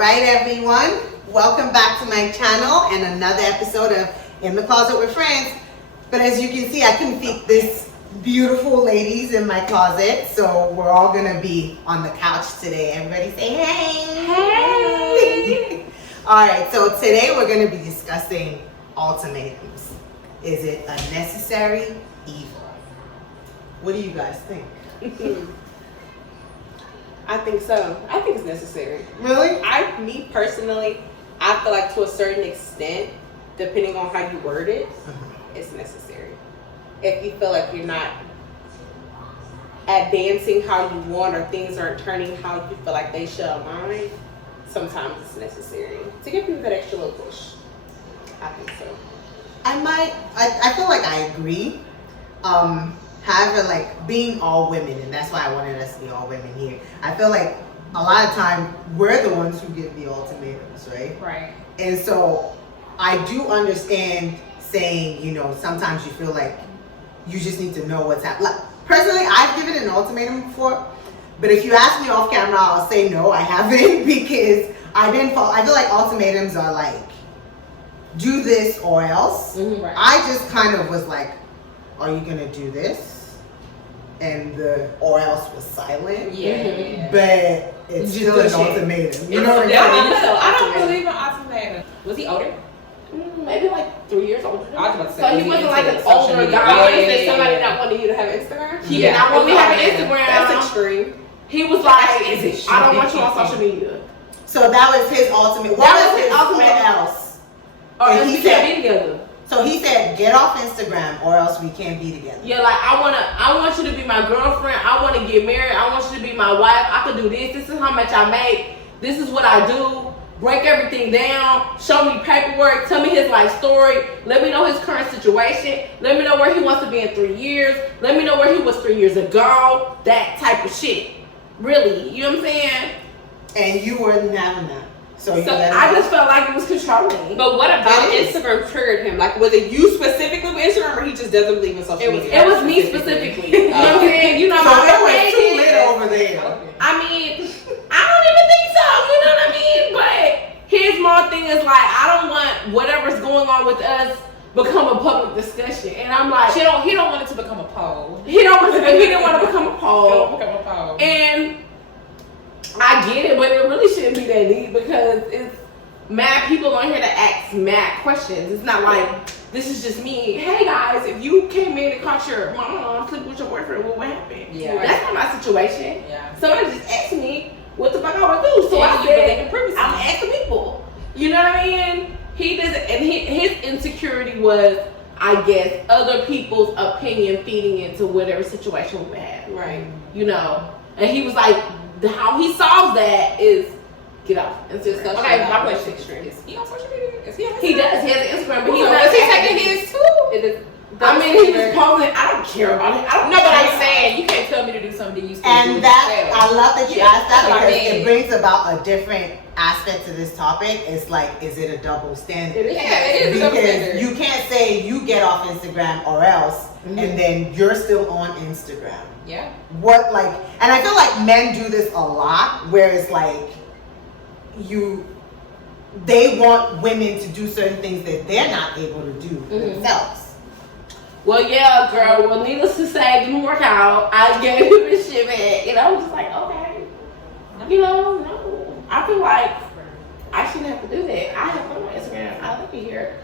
Alright everyone, welcome back to my channel and another episode of In the Closet with Friends. But as you can see, I couldn't fit this beautiful ladies in my closet, so we're all gonna be on the couch today. Everybody say hey! Hey! Alright, so today we're gonna be discussing ultimatums. Is it a necessary evil? What do you guys think? I think so. I think it's necessary. Really? Me personally, I feel like to a certain extent, depending on how you word it, it's necessary. If you feel like you're not advancing how you want or things aren't turning how you feel like they should align, sometimes it's necessary to give people that extra little push. I think so. I feel like I agree. However, like being all women, and that's why I wanted us to be all women here. I feel like a lot of time we're the ones who give the ultimatums, right? Right. And so I do understand saying, you know, sometimes you feel like you just need to know what's happening. Like, personally, I've given an ultimatum before, but if you ask me off camera, I'll say no, I haven't, because I didn't fall. I feel like ultimatums are like, do this or else. Right. I just kind of was like, are you gonna do this? And the or else was silent. Yeah. But it's still an ultimatum. You know what I'm saying? I don't believe in ultimatum. Was he older? Maybe like 3 years older. I was about to say, So he wasn't like an older guy. What is somebody not wanting you to have Instagram? He did not When want we to have have an Instagram, That's extreme. he was like, Is it I don't want you on social media. So that was his ultimate. What That was was his ultimate. or else? Or And else he we can't said- be together. So he said, get off Instagram or else we can't be together. Yeah, like I want you to be my girlfriend. I want to get married. I want you to be my wife. I could do this. This is how much I make. This is what I do. Break everything down. Show me paperwork. Tell me his life story. Let me know his current situation. Let me know where he wants to be in 3 years. Let me know where he was 3 years ago. That type of shit. Really, you know what I'm saying? And you weren't having that. So you So let him I go? just felt like it was controlling. But what about It is. Instagram triggered him? Like, was it you specifically with Instagram, or he just doesn't believe in social media? It was me specifically. You know what I'm saying? You know, So my it was page too is- lit over there. I mean, I don't even think so. You know what I mean? But his small thing is like, I don't want whatever's going on with us become a public discussion. And I'm like, He don't want it to become a poll. he didn't want to become a Don't poll. become a poll. And I get it, but it really shouldn't be that deep because it's mad people on here to ask mad questions. It's not like this is just me. Hey guys, if you came in and caught your mom sleeping with your boyfriend, what would happen? Yeah. That's not my situation. Yeah. Somebody just asked me what the fuck I would do. So And I you said, believe in privacy. I'm asking people. You know what I mean? He doesn't, and his insecurity was, I guess, other people's opinion feeding into whatever situation we had. Right. You know? And he was like, how he solves that is get off Instagram. Okay, my question is he on social media? Is he on Instagram? He does. He has an Instagram, but he's So not is he active. taking his too? It is. I mean, he was posting. I don't care about it. I don't No, but care. I'm saying you can't tell me to do something you still do And it that, yourself. I love that you Yeah, asked that that's what I because mean. it brings about a different aspect to this topic. It's like, is it a double standard? It is. Yeah, it is a double Because standard. you can't say you get off Instagram or else, and then you're still on Instagram. Yeah. What, like, and I feel like men do this a lot, where it's like they want women to do certain things that they're not able to do themselves. Well, yeah, girl. Well, needless to say, it didn't work out. I gave him his shit back, and I was just like, okay, you know, no. I feel like I shouldn't have to do that. I have fun on Instagram. I like it here.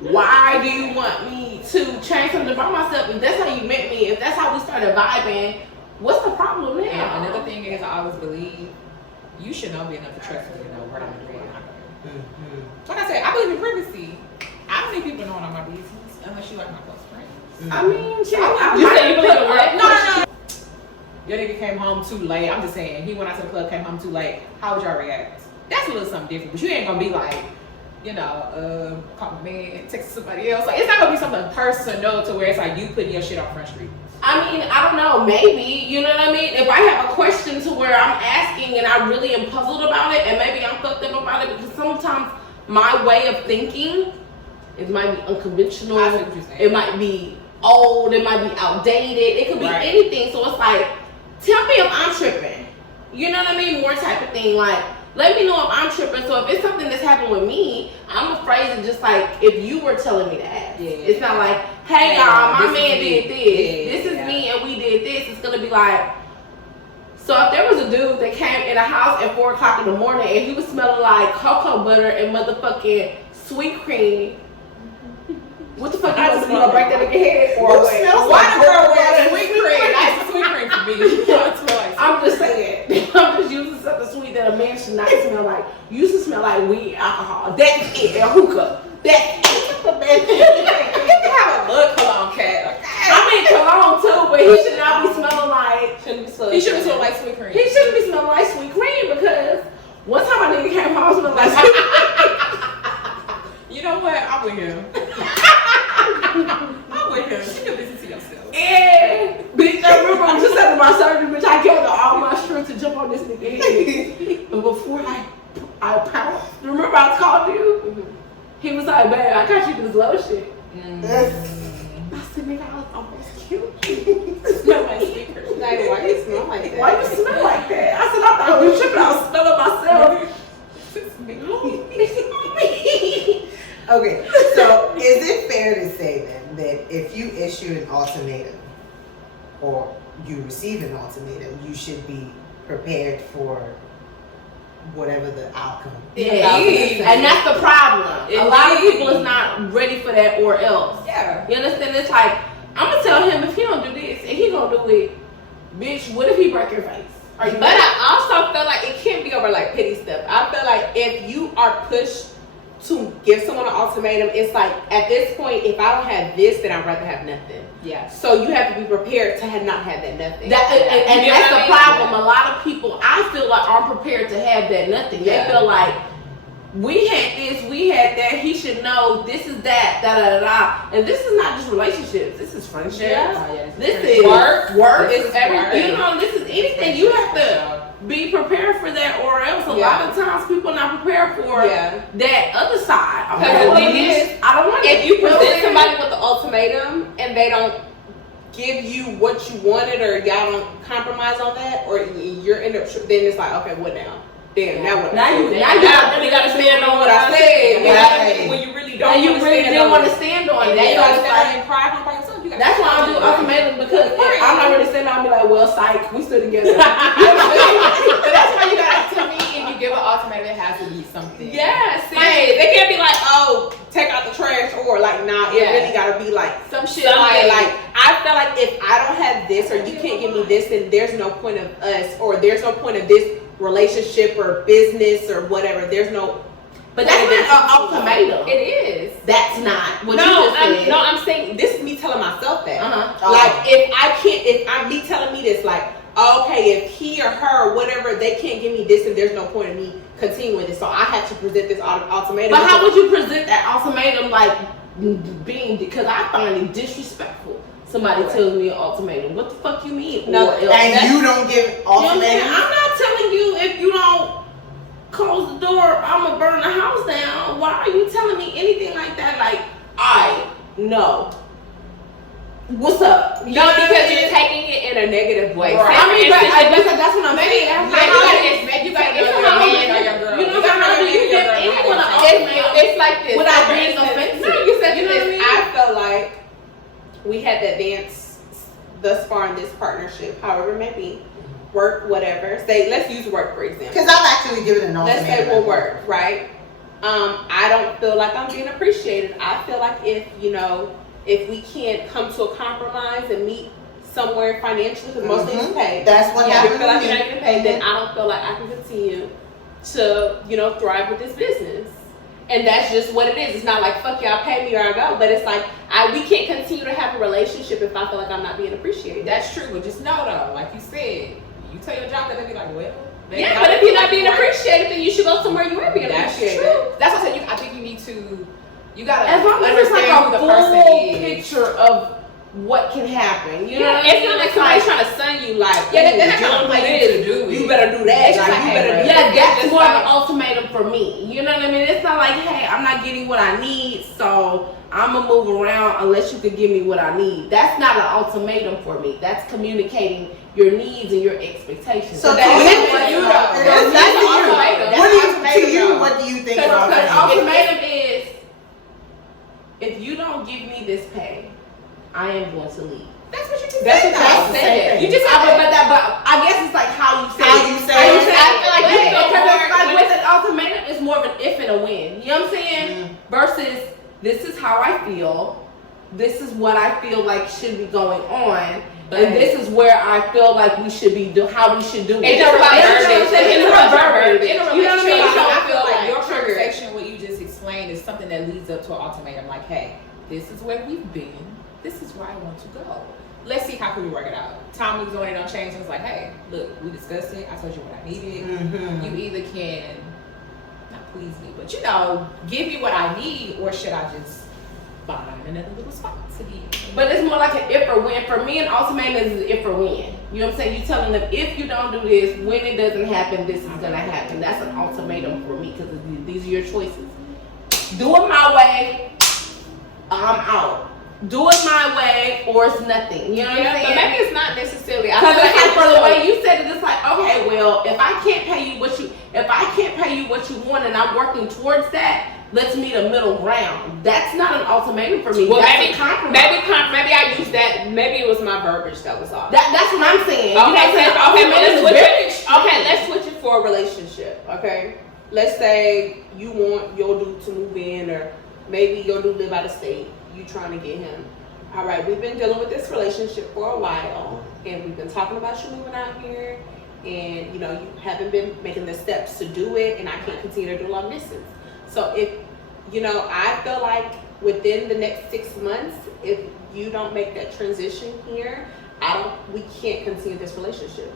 Why do you want me to change something about myself? If that's how you met me, if that's how we started vibing, what's the problem now? And another thing is, I always believe you should know be enough to trust me to know what I'm doing. Like I said, I believe in privacy. I don't need people knowing all my business unless you like my close friends. I mean, shit. You say you believe in what? No. Your nigga came home too late. I'm just saying, he went out to the club, came home too late. How would y'all react? That's a little something different. But you ain't gonna be like, you know, call my man, text somebody else. Like, it's not gonna be something personal to where it's like you putting your shit on Front Street. I mean, I don't know, maybe, you know what I mean? If I have a question to where I'm asking and I really am puzzled about it, and maybe I'm fucked up about it, because sometimes my way of thinking, it might be unconventional, I see what you're saying. it might be old, it might be outdated, it could be Right. anything. So it's like, tell me if I'm tripping. You know what I mean? More type of thing. Like, Let me know if I'm tripping. So if it's something that's happened with me, I'm afraid to just like if you were telling me to ask. Yeah. It's not like, hey y'all, my man did this. Yeah, This is me and we did this. It's gonna be like, so if there was a dude that came in the house at 4 o'clock in the morning and he was smelling like cocoa butter and motherfucking sweet cream, what the fuck you gonna break that nigga head for? Who smells Why like the girl cocoa wear butter? sweet cream? That's sweet cream for me. You don't smell like I'm just saying. I'm just using something sweet that a man should not smell like. You should smell like weed, alcohol. That's it. And hookah. That's it. You can have a little cologne, cat. I mean cologne too, but he should not be smelling like. He shouldn't smell like sweet cream. He shouldn't be smelling like sweet cream because one time a nigga came home smelling like sweet cream. You know what? I'm with him. I'm with him. You can listen to yourself. Yeah, bitch. I remember I just after my surgery, bitch. I gathered all my strength to jump on this nigga head, but before I pounced, remember I called you. He was like, "Babe, I got you this lotion." I said, "Nigga, I was almost cute." Smell like sweet cream. Like, why you smell like that? Why you smell like that? I said, "I thought I was tripping. I was smelling myself." Okay, so is it fair to say then that if you issue an ultimatum or you receive an ultimatum, you should be prepared for whatever the outcome? Yeah, and that's the problem. A lot of people is not ready for that or else. Yeah. You understand? It's like, I'm gonna tell him if he don't do this and he gonna do it, bitch, what if he break your face? But I also feel like it can't be over like petty stuff. I feel like if you are pushed to give someone an ultimatum, it's like at this point, if I don't have this, then I'd rather have nothing. Yeah. So you have to be prepared to not have that nothing. And You know that's what I the mean? problem. A lot of people, I feel like, aren't prepared to have that nothing. Yeah. They feel like, we had this, we had that, he should know, this is that, da da da da. And this is not just relationships, this is friendships. Yeah. Oh, yes. This is work. This is everything. You know, this is anything. You have to be prepared for that, or else a lot of times people are not prepared for that other side. Because the thing is, I don't want if it. you present somebody with the ultimatum and they don't give you what you wanted, or y'all don't compromise on that, or you're end up, then it's like, okay, what now? Damn, now what? Now you really gotta stand on what I said. You know what I mean? When you really don't. And you really didn't want to stand on it. Then you gotta That's stand there and cry by yourself. That's why I do ultimatums, because if I'm not really standing out and be like, well, psych, we stood together. You know what I mean? But that's why you gotta, to me, if you give an ultimatum, it has to be something. Yes, they can't be like, oh, take out the trash, or like, nah, it really gotta be like Some shit like I feel like if I don't have this, or you can't give me this, then there's no point of us, or there's no point of this relationship or business or whatever. There's no. But that's not an ultimatum. It is. That's not what you just said. I'm saying this is me telling myself that. Uh-huh. Like if I'm me telling me this, like, okay, if he or her or whatever, they can't give me this, and there's no point in me continuing this, so I have to present this ultimatum. But how would you present that ultimatum, like being? Because I find it disrespectful. Somebody tells me an ultimatum. What the fuck you mean? No, or And you don't give ultimatums? I'm not telling you if you don't close the door, I'm gonna burn the house down. Why are you telling me anything like that? Like, no. What's up? No, because you're taking it in a negative way. Right. I mean, but that's what I'm saying. You gotta know your man or your girl. You know how do you give anyone an ultimatum? It's like this. Without being offensive. No, you said You know what I this. mean? I feel like we had to advance thus far in this partnership, however it may be. Work, whatever. Say, let's use work for example. Because I've actually given an Let's ultimatum. say we'll work, right? I don't feel like I'm being appreciated. I feel like if we can't come to a compromise and meet somewhere financially, because most things pay. That's what I happened feel like to you're me. not getting paid, then I don't feel like I can continue to, thrive with this business. And that's just what it is. It's not like, fuck y'all, pay me or I go. But it's like, we can't continue to have a relationship if I feel like I'm not being appreciated. That's true, but just know though, like you said, you tell your job that they be like, well. Yeah, but if you're not being appreciated, then you should go somewhere you are being appreciated. That's true. That's what I said. I think you need to. You gotta As long as it's like understand a who the person full is. picture of what can happen. You know what I It's mean? not like somebody's trying to son you like, Yeah, ooh, they're not you gonna don't play do you to this, do it. you better do that. It's just Like, like, you hey, better bro. do Yeah, that's just more of like- an ultimatum for me. You know what I mean? It's not like, hey, I'm not getting what I need, so I'm gonna move around unless you could give me what I need. That's not an ultimatum for me. That's communicating your needs and your expectations. So that's to you, what you you know. That's That's to you. ultimatum. What do you, That's ultimatum, to you, though. what do you think Because about ultimatum is, if you don't give me this pay, I am going to leave. That's what you just That's said. what y'all though. said. You just I, said but, that. but I guess it's like how you say How it. you say How you it. say I it. feel like you feel Because more it's like when with an ultimatum, it's more of an if and a when. You know what I'm saying? Versus this is how I feel. This is what I feel like should be going on. And this is where I feel like we should be how we should do it. In a relationship, In a relationship. in a You know what I mean? relationship, So I feel like your trigger. conversation, what you just explained, is something that leads up to an ultimatum. Like, hey, this is where we've been. This is where I want to go. Let's see how can we work it out. Time moves on, it don't change. It's like, hey, look, we discussed it. I told you what I needed. Mm-hmm. You either can not please me, but give me what I need, or should I just find another little spot to be in? But it's more like an if or when. For me, an ultimatum is an if or when. You know what I'm saying? You're telling them, if you don't do this, when it doesn't happen, this is going to happen. That's an ultimatum for me because these are your choices. Do it my way, I'm out. Do it my way or it's nothing. You know what I'm saying? But maybe it's not necessarily. I Because feel it's like for the it's way you said it, it's like, okay, well, if I can't pay you what you want and I'm working towards that, let's meet a middle ground. That's not an ultimatum for me. Well, that's maybe a compromise. maybe I used that. Maybe it was my verbiage that was off. That's what I'm saying. Let's switch it for a relationship. Okay, let's say you want your dude to move in, or maybe your dude live out of state. You trying to get him. All right, we've been dealing with this relationship for a while, and we've been talking about you moving out here, and you haven't been making the steps to do it, and I can't continue to do long distance. So if I feel like within the next 6 months, if you don't make that transition here, we can't continue this relationship.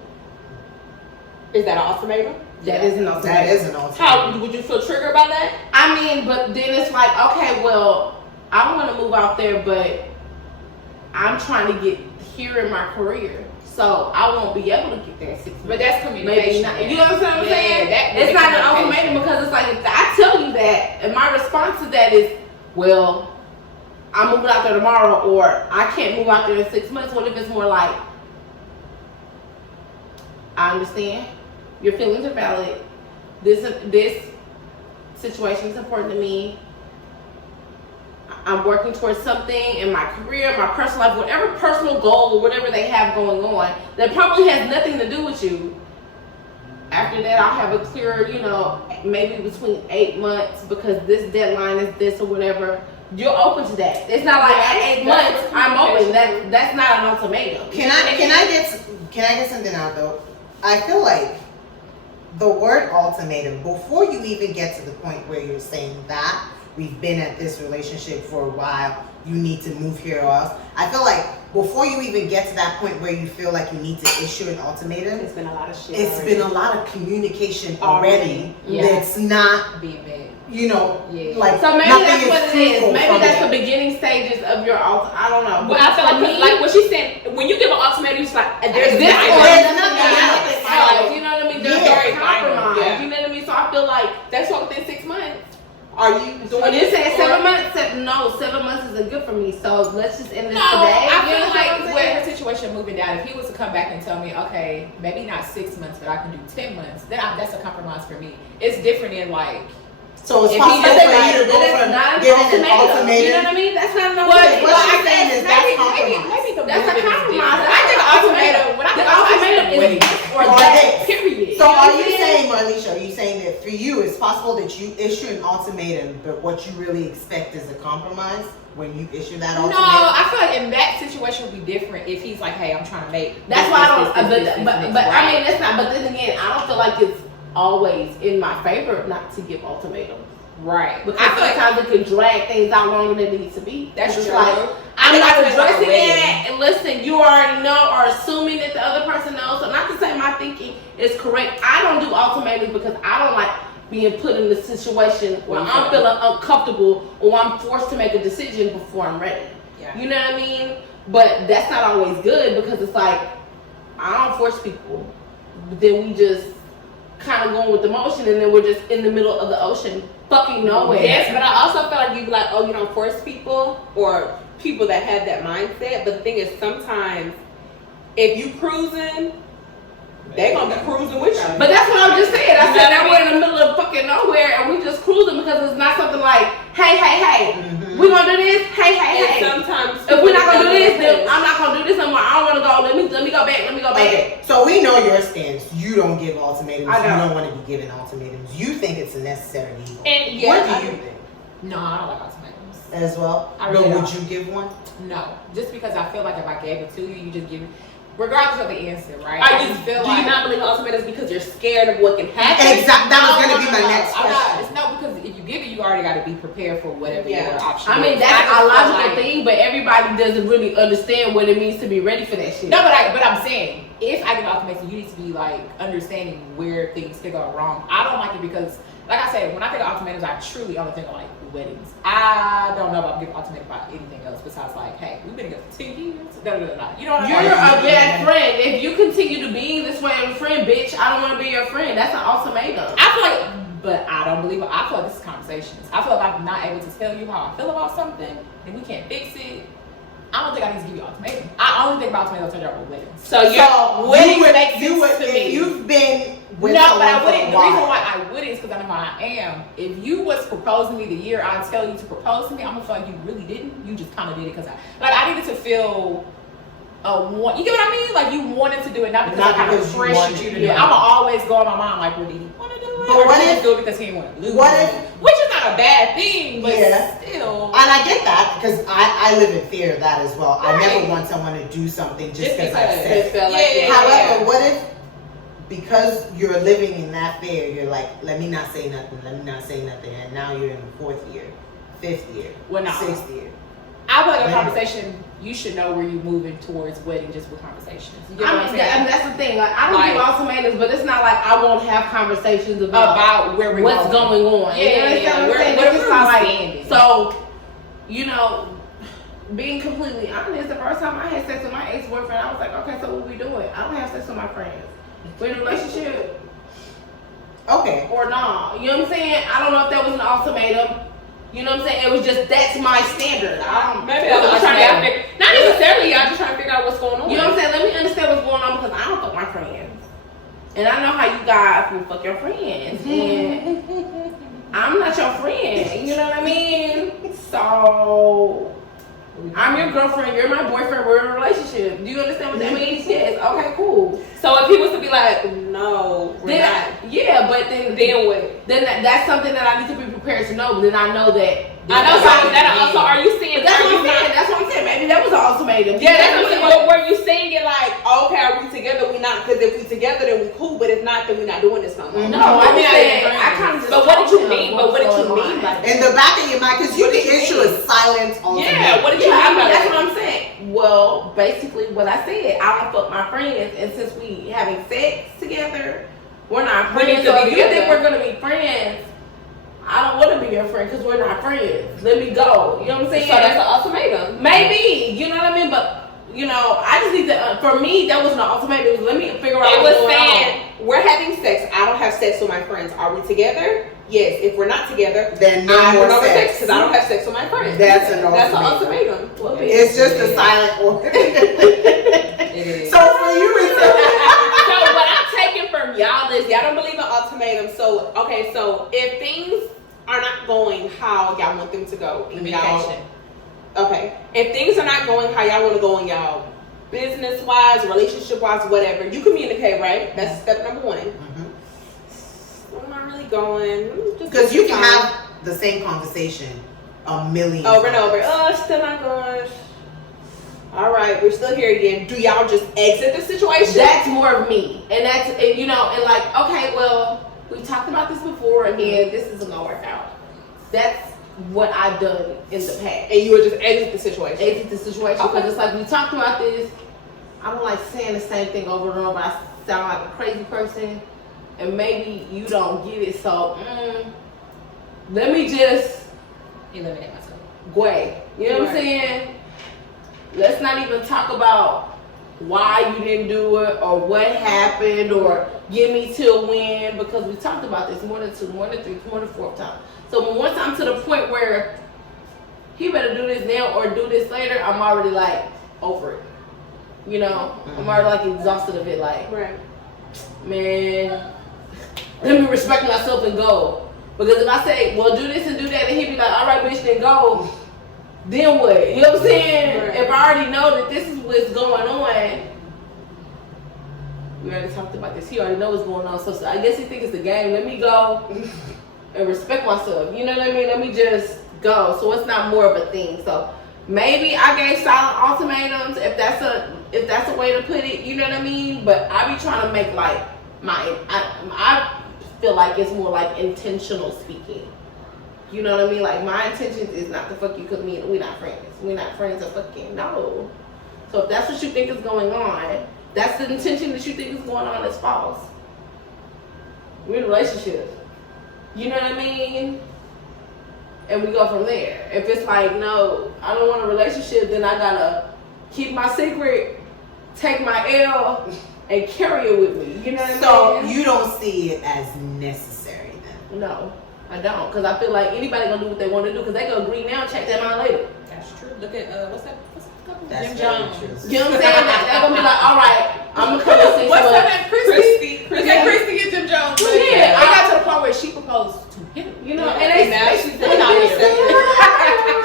Is that an ultimatum? That is an ultimatum. That is an ultimatum. How would you feel triggered by that? I mean, but then it's like, okay, well, I want to move out there, but I'm trying to get here in my career. So I won't be able to get there in 6 months. But that's Maybe communication. not. You know what I'm saying? That It's not an ultimatum because it's like, if I tell you that, and my response to that is, well, I'm moving out there tomorrow, or I can't move out there in 6 months. What if it's more like, I understand, your feelings are valid. This situation is important to me. I'm working towards something in my career, my personal life, whatever personal goal or whatever they have going on that probably has nothing to do with you. After that, I'll have a clearer, maybe between 8 months because this deadline is this or whatever. You're open to that. It's not like at 8 months I'm open. That's not an ultimatum. Can I get something out though? I feel like the word ultimatum, before you even get to the point where you're saying that we've been at this relationship for a while, you need to move here or else, I feel like before you even get to that point where you feel like you need to issue an ultimatum, It's been a lot of shit. it's been a lot of communication already Yeah. that's not, being made. like So maybe nothing that's what it is. fruitful Maybe from that's it. the beginning stages of your I don't know. But I feel for me, like what she's saying, when you give an ultimatum, it's like there's this nothing or else. there's nothing nothing else. else. Like, you know what I mean? There's Yeah. very compromise. Yeah. You know what I mean? So I feel like That's what within 6 months. Are you doing when you this? say or- 7 months, 7 months isn't good for me. So let's just end this No, today. I You feel know what I'm like saying? with her situation moving down, if he was to come back and tell me, okay, maybe not 6 months, but I can do 10 months, then that's a compromise for me. It's different in like, So it's If he possible just for like- you to go Then it's from not an giving an ultimatum. You know ultimatum. what I mean? That's not an Well, ultimatum. what I'm saying is that's compromise. maybe the That's a movement is compromise. different. I think the ultimatum, when I The think ultimatum ultimatum is is or Or that, this. period. So You know are what you I'm saying, Marlisha, are you saying that for you it's possible that you issue an ultimatum, but what you really expect is a compromise when you issue that No, ultimatum? I feel like in that situation would be different if he's like, hey, I'm trying to make. That's this, why I this, don't. this, this, But this, I right? mean, that's not. But then again, I don't feel like it's always in my favor not to give ultimatums. Right. Because I feel like sometimes it can drag things out longer than it needs to be. that's It's true. like, I I'm think not that's like a addressing wedding. it. And listen, you already know or assuming that the other person knows. So not to say my thinking is correct. I don't do ultimatums because I don't like being put in the situation where Well, I'm feeling uncomfortable or I'm forced to make a decision before I'm ready. Yeah. You know what I mean? But that's not always good because it's like, I don't force people. But then we just kind of going with the motion and then we're just in the middle of the ocean, fucking nowhere. Yes, but I also feel like you be like, oh, you don't force people or people that have that mindset. But the thing is, sometimes if you cruising, they gonna be cruising with you. But that's what I'm just saying. I said that we're in the middle of fucking nowhere and we just cruising because it's not something like, hey, we gonna do this? Hey. Sometimes if we're not gonna do this, then I'm not gonna do this anymore. I don't wanna go. Let me go back. Okay, so we know your stance. You don't give ultimatums. I don't. You don't want to be given ultimatums. You think it's a necessary evil. And What do you think? No, I don't like ultimatums. As well? I really But would don't. you give one? No, just because I feel like if I gave it to you, you just give it, regardless of the answer, right? Are I you, just feel do like, you not believe ultimatums because you're scared of what can happen? Exactly. That was going to be my No, next I'm question. not. It's not because if you give it, you already got to be prepared for whatever Yeah. your option I mean, is. that's I just a feel logical like- thing, but everybody doesn't really understand what it means to be ready for that shit. No, but I'm saying, if I give ultimatums, you need to be like understanding where things could go wrong. I don't like it because, like I said, when I think of ultimatums, I truly only think of like weddings. I don't know about giving ultimatum about anything else besides like, hey, we've been together for 10 years. You know what I mean? You're a bad friend. If you continue to be this way as a friend, bitch, I don't want to be your friend. That's an ultimatum. I feel like, but I don't believe it. I feel like this is conversations. I feel like I'm not able to tell you how I feel about something and we can't fix it. I don't think I need to give you ultimatum. I only think about ultimatums with weddings. So your wedding makes sense to if me. you've been with No, but I someone for wouldn't. a The reason while. why I wouldn't is because I know how I am. If you was proposing me the year I tell you to propose to me, I'm gonna feel like you really didn't. You just kind of did it because I needed to feel you get what I mean? Like you wanted to do it, not because Not I kind of because you pressured wanted you to to. do it. I'm gonna always go in my mind like, well, did he want to do it? But or what did he if- do it because he didn't want to lose? what if- Which is not a bad thing, but Yeah. still. And I get that because I live in fear of that as well. I never Right. want someone to do something just Just because I because. said it. feel like Yeah. However, what if because you're living in that fear, you're like, let me not say nothing, and now you're in the 4th year, 5th year, Well, no. 6th year. I feel like a Yeah. conversation, you should know where you're moving towards wedding just with conversations. You get I what mean, I'm saying? and that's the thing. Like, I don't give Like- ultimatums, but it's not like I won't have conversations about where we're what's going on. Yeah, You understand yeah. what I'm Where- saying? where It's just we not like, standing. so, you know, being completely honest, the first time I had sex with my ex-boyfriend, I was like, okay, so what we doing? I don't have sex with my friends. We're in a relationship Okay. or not. You know what I'm saying? I don't know if that was an ultimatum. You know what I'm saying? It was just, that's my standard. Maybe I'm just trying to figure. Not necessarily. Y'all just trying to figure out what's going on. You know what I'm saying? Let me understand what's going on because I don't fuck my friends. And I know how you guys will fuck your friends. And I'm not your friend. You know what I mean? So, I'm your girlfriend, you're my boyfriend, we're in a relationship. Do you understand what that means? Yes. Okay, cool. So if he was to be like, no, we're Then not. yeah, but then what? Then that's something that I need to be prepared to know. Then I know that. I know. So that also, are you seeing? That's are what you I'm saying. not? That's what I'm saying. Maybe that was an ultimatum. Yeah, that's what I'm saying. But were you saying it like, okay, are we together? We not? Because if we together, then we cool. But if not, then we not doing this no more. No, I I mean, mean, I I kind of just. But what did you told him mean? But what did you what's mean going on. by In the back of your mind, because you What can do you issue mean? a silent ultimatum. Yeah, what did you Yeah, I mean by mean, that's that? what I'm saying. Well, basically, what I said, I don't fuck my friends, and since we having sex together, we're not We friends. need to So be if you think together. we're gonna be friends, I don't want to be your friend because we're not friends. Let me go. You know what I'm So saying? that's an ultimatum. Maybe. You know what I mean? But you know, I just need to. For me, that was an ultimatum. It was, let me figure out It what's was going saying on. we're having sex. I don't have sex with my friends. Are we together? Yes. If we're not together, Then no I more have sex. because I don't have sex with my friends. That's an That's an ultimatum. ultimatum. Well, It's just a silent order. It is. So for you, it's So what I'm taking from y'all is y'all don't believe in ultimatums. So okay, so if things are not going how y'all want them to go, and y'all Communication. okay, if things are not going how y'all want to go in y'all business wise, relationship wise, whatever, you communicate, right? That's step number one. I'm not really going because you can have the same conversation a million over and times. over. Oh, still not going. All right, we're still here again. Do y'all just exit the situation? That's more of me, and that's and, you know, and like, okay, well, we talked about this before, and then this isn't gonna work out. That's what I've done in the past. and you would just exit the situation. Exit the situation because Okay. it's like we talked about this. I don't like saying the same thing over and over. I sound like a crazy person, and maybe you don't get it. So let me just Eliminate myself. go. You know what I'm Right. saying? let's not even talk about why you didn't do it or what happened or give me till when, because we talked about this more than 2, more than 3, more than 4 times. So when once I'm to the point where he better do this now or do this later, I'm already like over it. You know, I'm already like exhausted of it. Like, Right. man, let me respect myself and go. Because if I say, well, do this and do that, and he be like, all right, bitch, then go. Then what? You know what I'm saying? Right. If I already know that this is what's going on, we already talked about this. He already knows what's going on. So I guess he thinks it's the game. Let me go and respect myself. You know what I mean? Let me just go. So it's not more of a thing. So maybe I gave silent ultimatums, if that's a way to put it. You know what I mean? But I be trying to make like I feel like it's more like intentional speaking. You know what I mean? Like my intentions is not to fuck you because we're not friends. We're not friends of fucking no. So if that's what you think is going on, that's the intention that you think is going on is false. We're in a relationship. You know what I mean? And we go from there. If it's like, no, I don't want a relationship, then I gotta keep my secret, take my L, and carry it with me. You know what I mean? So you don't see it as necessary then? No, I don't. Because I feel like anybody gonna do what they want to do because they gonna agree now and check that out later. That's true. Look at what's that? That's Jim very Jones. true. You know what I'm saying? They're gonna be like, all right, I'm gonna come and see What's her someone. name? Christy. Look at Christy and Jim Jones. Well, yeah, I got to the point where she proposed to him. You know, and And now she's still not here.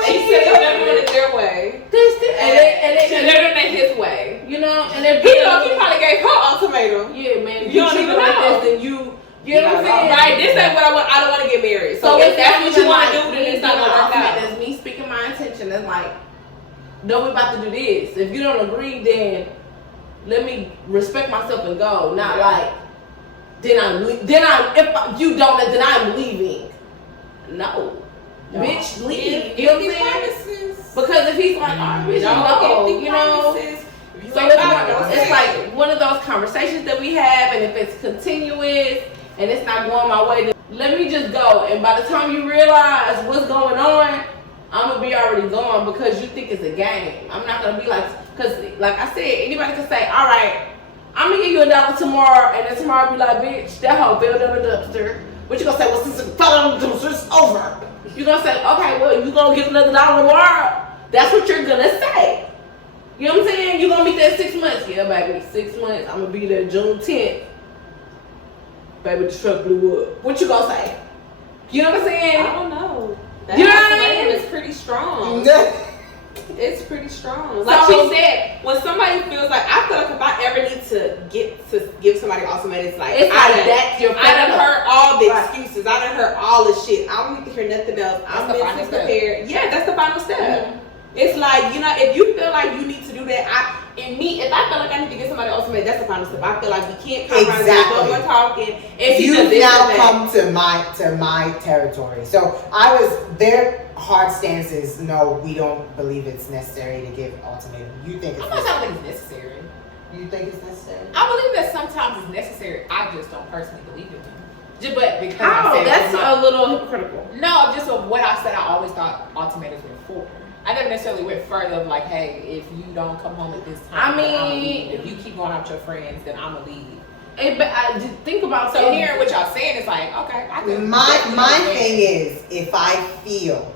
She said he'll never doing it their way. And They're doing it his way. you know, and they're He probably gave her ultimatum. yeah, man. If You you don't treat even me like know. this, then you know what I'm saying? Right, this ain't what I want. I don't want to get married. So, So if that's what you want to do, then it's not gonna gonna work out. That's me speaking my intention. That's like, no, we about to do this. If you don't agree, then let me respect myself and go. Not like, if you don't, then I'm leaving. No. Bitch, leave. You know what I'm saying? Because if he's like, oh, bitch, no, you know. So it's like one of those conversations that we have, and if it's continuous and it's not going my way, then let me just go. And by the time you realize what's going on, I'm gonna be already gone because you think it's a game. I'm not gonna be like, because like I said, anybody can say, all right, I'm gonna give you $1 tomorrow, and then tomorrow be like, bitch, that hoe fell down the dumpster. But you gonna say, well, since it fell down the dumpster, it's over. You're gonna say, okay, well, you gonna give another $1 tomorrow. That's what you're gonna say. You know what I'm saying? You're gonna be there 6 months. Yeah, baby, 6 months. I'm gonna be there June 10th. Baby, the truck blew up. What you gonna say? You know what I'm saying? I don't know. That You know what I ultimatum mean? is pretty strong. Yeah. It's pretty strong. Like So- she said, when somebody feels like, I feel like if I ever need to give somebody ultimatum, it's like, It's like that's your I done fed up. heard all the Right. excuses. I done heard all the shit. I don't need to hear nothing else. I'm the final mentally step. prepared. Yeah, that's the final step. Mhm. It's like, you know, if you feel like you need to do that, if I feel like I need to give somebody ultimatum, that's the final step. I feel like we can't come around and do Exactly. one more talking. And she You've does this now and that. come to my territory. So their hard stance is no, we don't believe it's necessary to give ultimatum. You think it's I'm not necessary? saying it's necessary. You think it's necessary? I believe that sometimes it's necessary. I just don't personally believe it. But because I How? said That's it's not- a little hypocritical. No, just with what I said, I always thought ultimatums were for. I never necessarily went further of like, hey, if you don't come home at this time, I then I'ma mean- leave. If you keep going out with your friends, then I'm gonna leave. Hey, but I just think about So hearing what y'all saying, it's like, okay, I could. My thing is, if I feel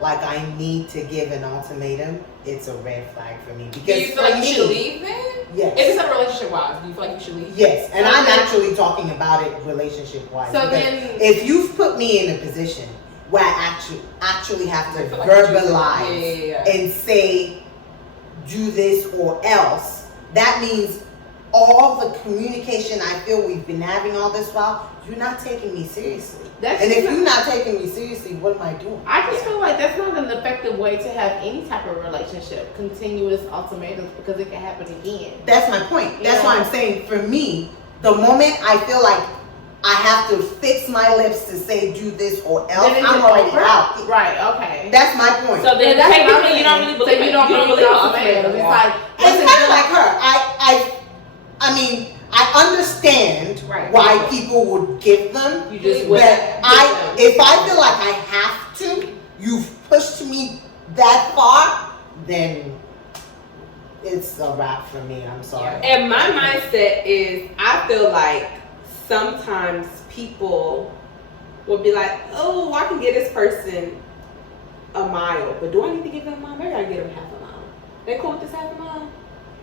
like I need to give an ultimatum, it's a red flag for me. Do Because you feel for like you me, should leave then? Yes. If it's in a relationship wise, do you feel like you should leave? Yes, and So I'm then- actually talking about it relationship wise. So then- if you've put me in a position where I actually have to I feel like you should- verbalize yeah. and say, do this or else, that means all the communication I feel we've been having all this while, you're not taking me seriously. That's And if just- you're not taking me seriously, what am I doing? I just feel like that's not an effective way to have any type of relationship, continuous ultimatums, because it can happen again. That's my point. That's Yeah. why I'm saying, for me, the moment I feel like I have to fix my lips to say do this or else, Then it's I'm already over. out. Right, okay. That's my point. So then That's what I'm technically you don't saying. really So believe you it. don't believe in ultimatums. It's like, It's kind of like her. I mean, I understand Right. why people would give them, You just but wouldn't if I feel like I have to, you've pushed me that far, then it's a wrap for me. I'm sorry. And my mindset is, I feel like sometimes people will be like, oh, I can get this person a mile, but do I need to give them a mile? Maybe I get them half a mile. They cool with this half a mile?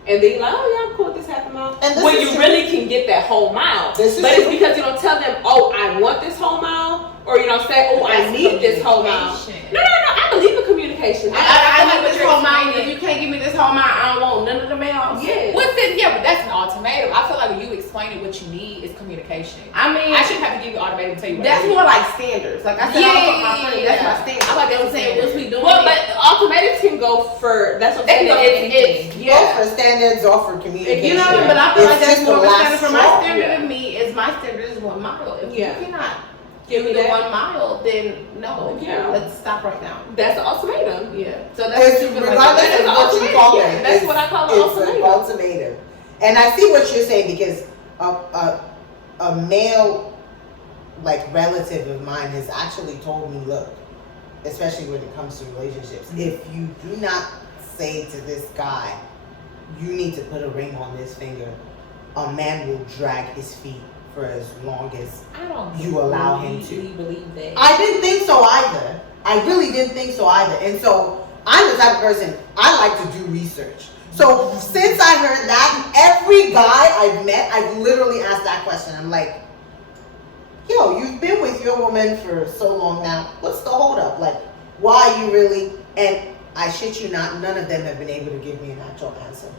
And then you're like, oh yeah, I'm cool with this half a mile. And when you really can get that whole mile. But it's because you don't tell them, oh, I want this whole mile. Or you don't say, oh, I need this whole mile. No. I believe in communication. I need this whole mile. If you can't give me this whole mile, I don't want none of the miles. Yeah. But that's an ultimatum. I feel like when you explain what you need is communication. I mean, I shouldn't have to give you ultimatum to tell you what that's I need. more like standards. Like I said, my friend, that's my standard. I like them saying, what's we doing? Well, but ultimatums can go for, that's what I'm saying. It's go for standards or for communication. You know, but I feel like that's just more of a the standard for my last standard straw. of me is my standard is 1 mile. If you cannot give me the that. 1 mile, then no. Yeah. Let's stop right now. That's an ultimatum. Yeah. So that's Regardless of what you call it, That's what I call an it's an ultimatum. And I see what you're saying, because a male like relative of mine has actually told me, look, especially when it comes to relationships, if you do not say to this guy, you need to put a ring on this finger, a man will drag his feet for as long as you allow him to. Believe that. I didn't think so either. I really didn't think so either. And so I'm the type of person, I like to do research. So since I heard that, every guy I've met, I've literally asked that question. I'm like, yo, you've been with your woman for so long now. What's the hold up? Like, why are you really? And I shit you not, none of them have been able to give me an actual answer.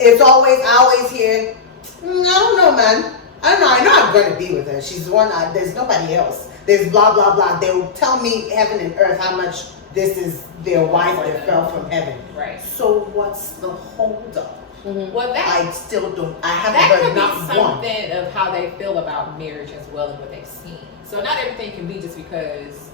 It's always, I always hear, I don't know, man. I don't know. I know I'm going to be with her. She's the one, there's nobody else. There's blah, blah, blah. They'll tell me heaven and earth how much this is their wife that fell from heaven. Right. So what's the hold up? Mm-hmm. Well, I still don't, I haven't that heard could be not one. something of how they feel about marriage as well as what they've seen. So not everything can be just because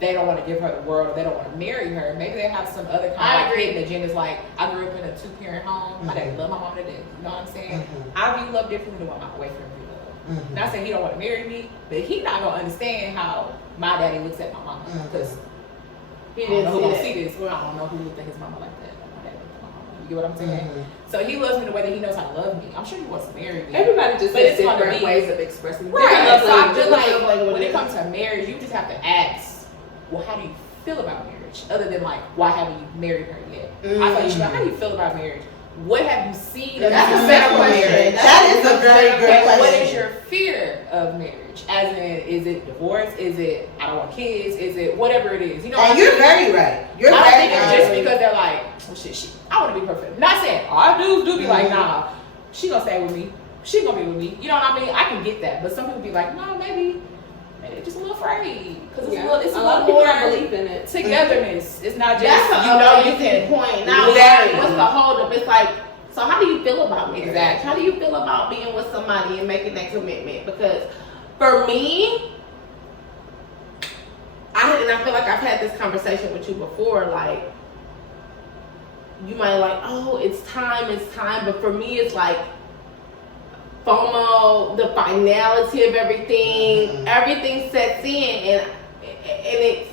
they don't want to give her the world or they don't want to marry her. Maybe they have some other kind of like hidden agendas. Like, I grew up in a 2-parent home. My daddy loved my mom to death. You know what I'm saying? I view love differently than what my boyfriend view love. Not saying he don't want to marry me, but he not gonna understand how my daddy looks at my mama, because he didn't know who gonna see this. Well, I don't know who looked at his mama like that. My daddy looked at my mama. You get what I'm saying? So he loves me the way that he knows how to love me. I'm sure he wants to marry me. Everybody just but has it's different ways of expressing. Right. So I feel like when it comes to marriage, you just have to ask, well, how do you feel about marriage? Other than like, why haven't you married her yet? I thought you should be like, how do you feel about marriage? What have you seen? That's a better question. That is a very good question. What is your fear of marriage? As in, is it divorce? Is it I don't want kids? Is it whatever it is? You know. And you're very right. You're I very think it's right. just because they're like, well, shit, I want to be perfect. Not saying all dudes do be like, nah, she gonna stay with me. She gonna be with me. You know what I mean? I can get that, but some people be like, no, maybe they're just a little afraid because it's a lot more believe in it. Togetherness. It's not just you can point. Now, what's the hold up? It's like, so how do you feel about marriage? Exactly. How do you feel about being with somebody and making that commitment? Because for me, I feel like I've had this conversation with you before. Like, you might like, oh, it's time, but for me, it's like FOMO, the finality of everything, everything sets in, and it's.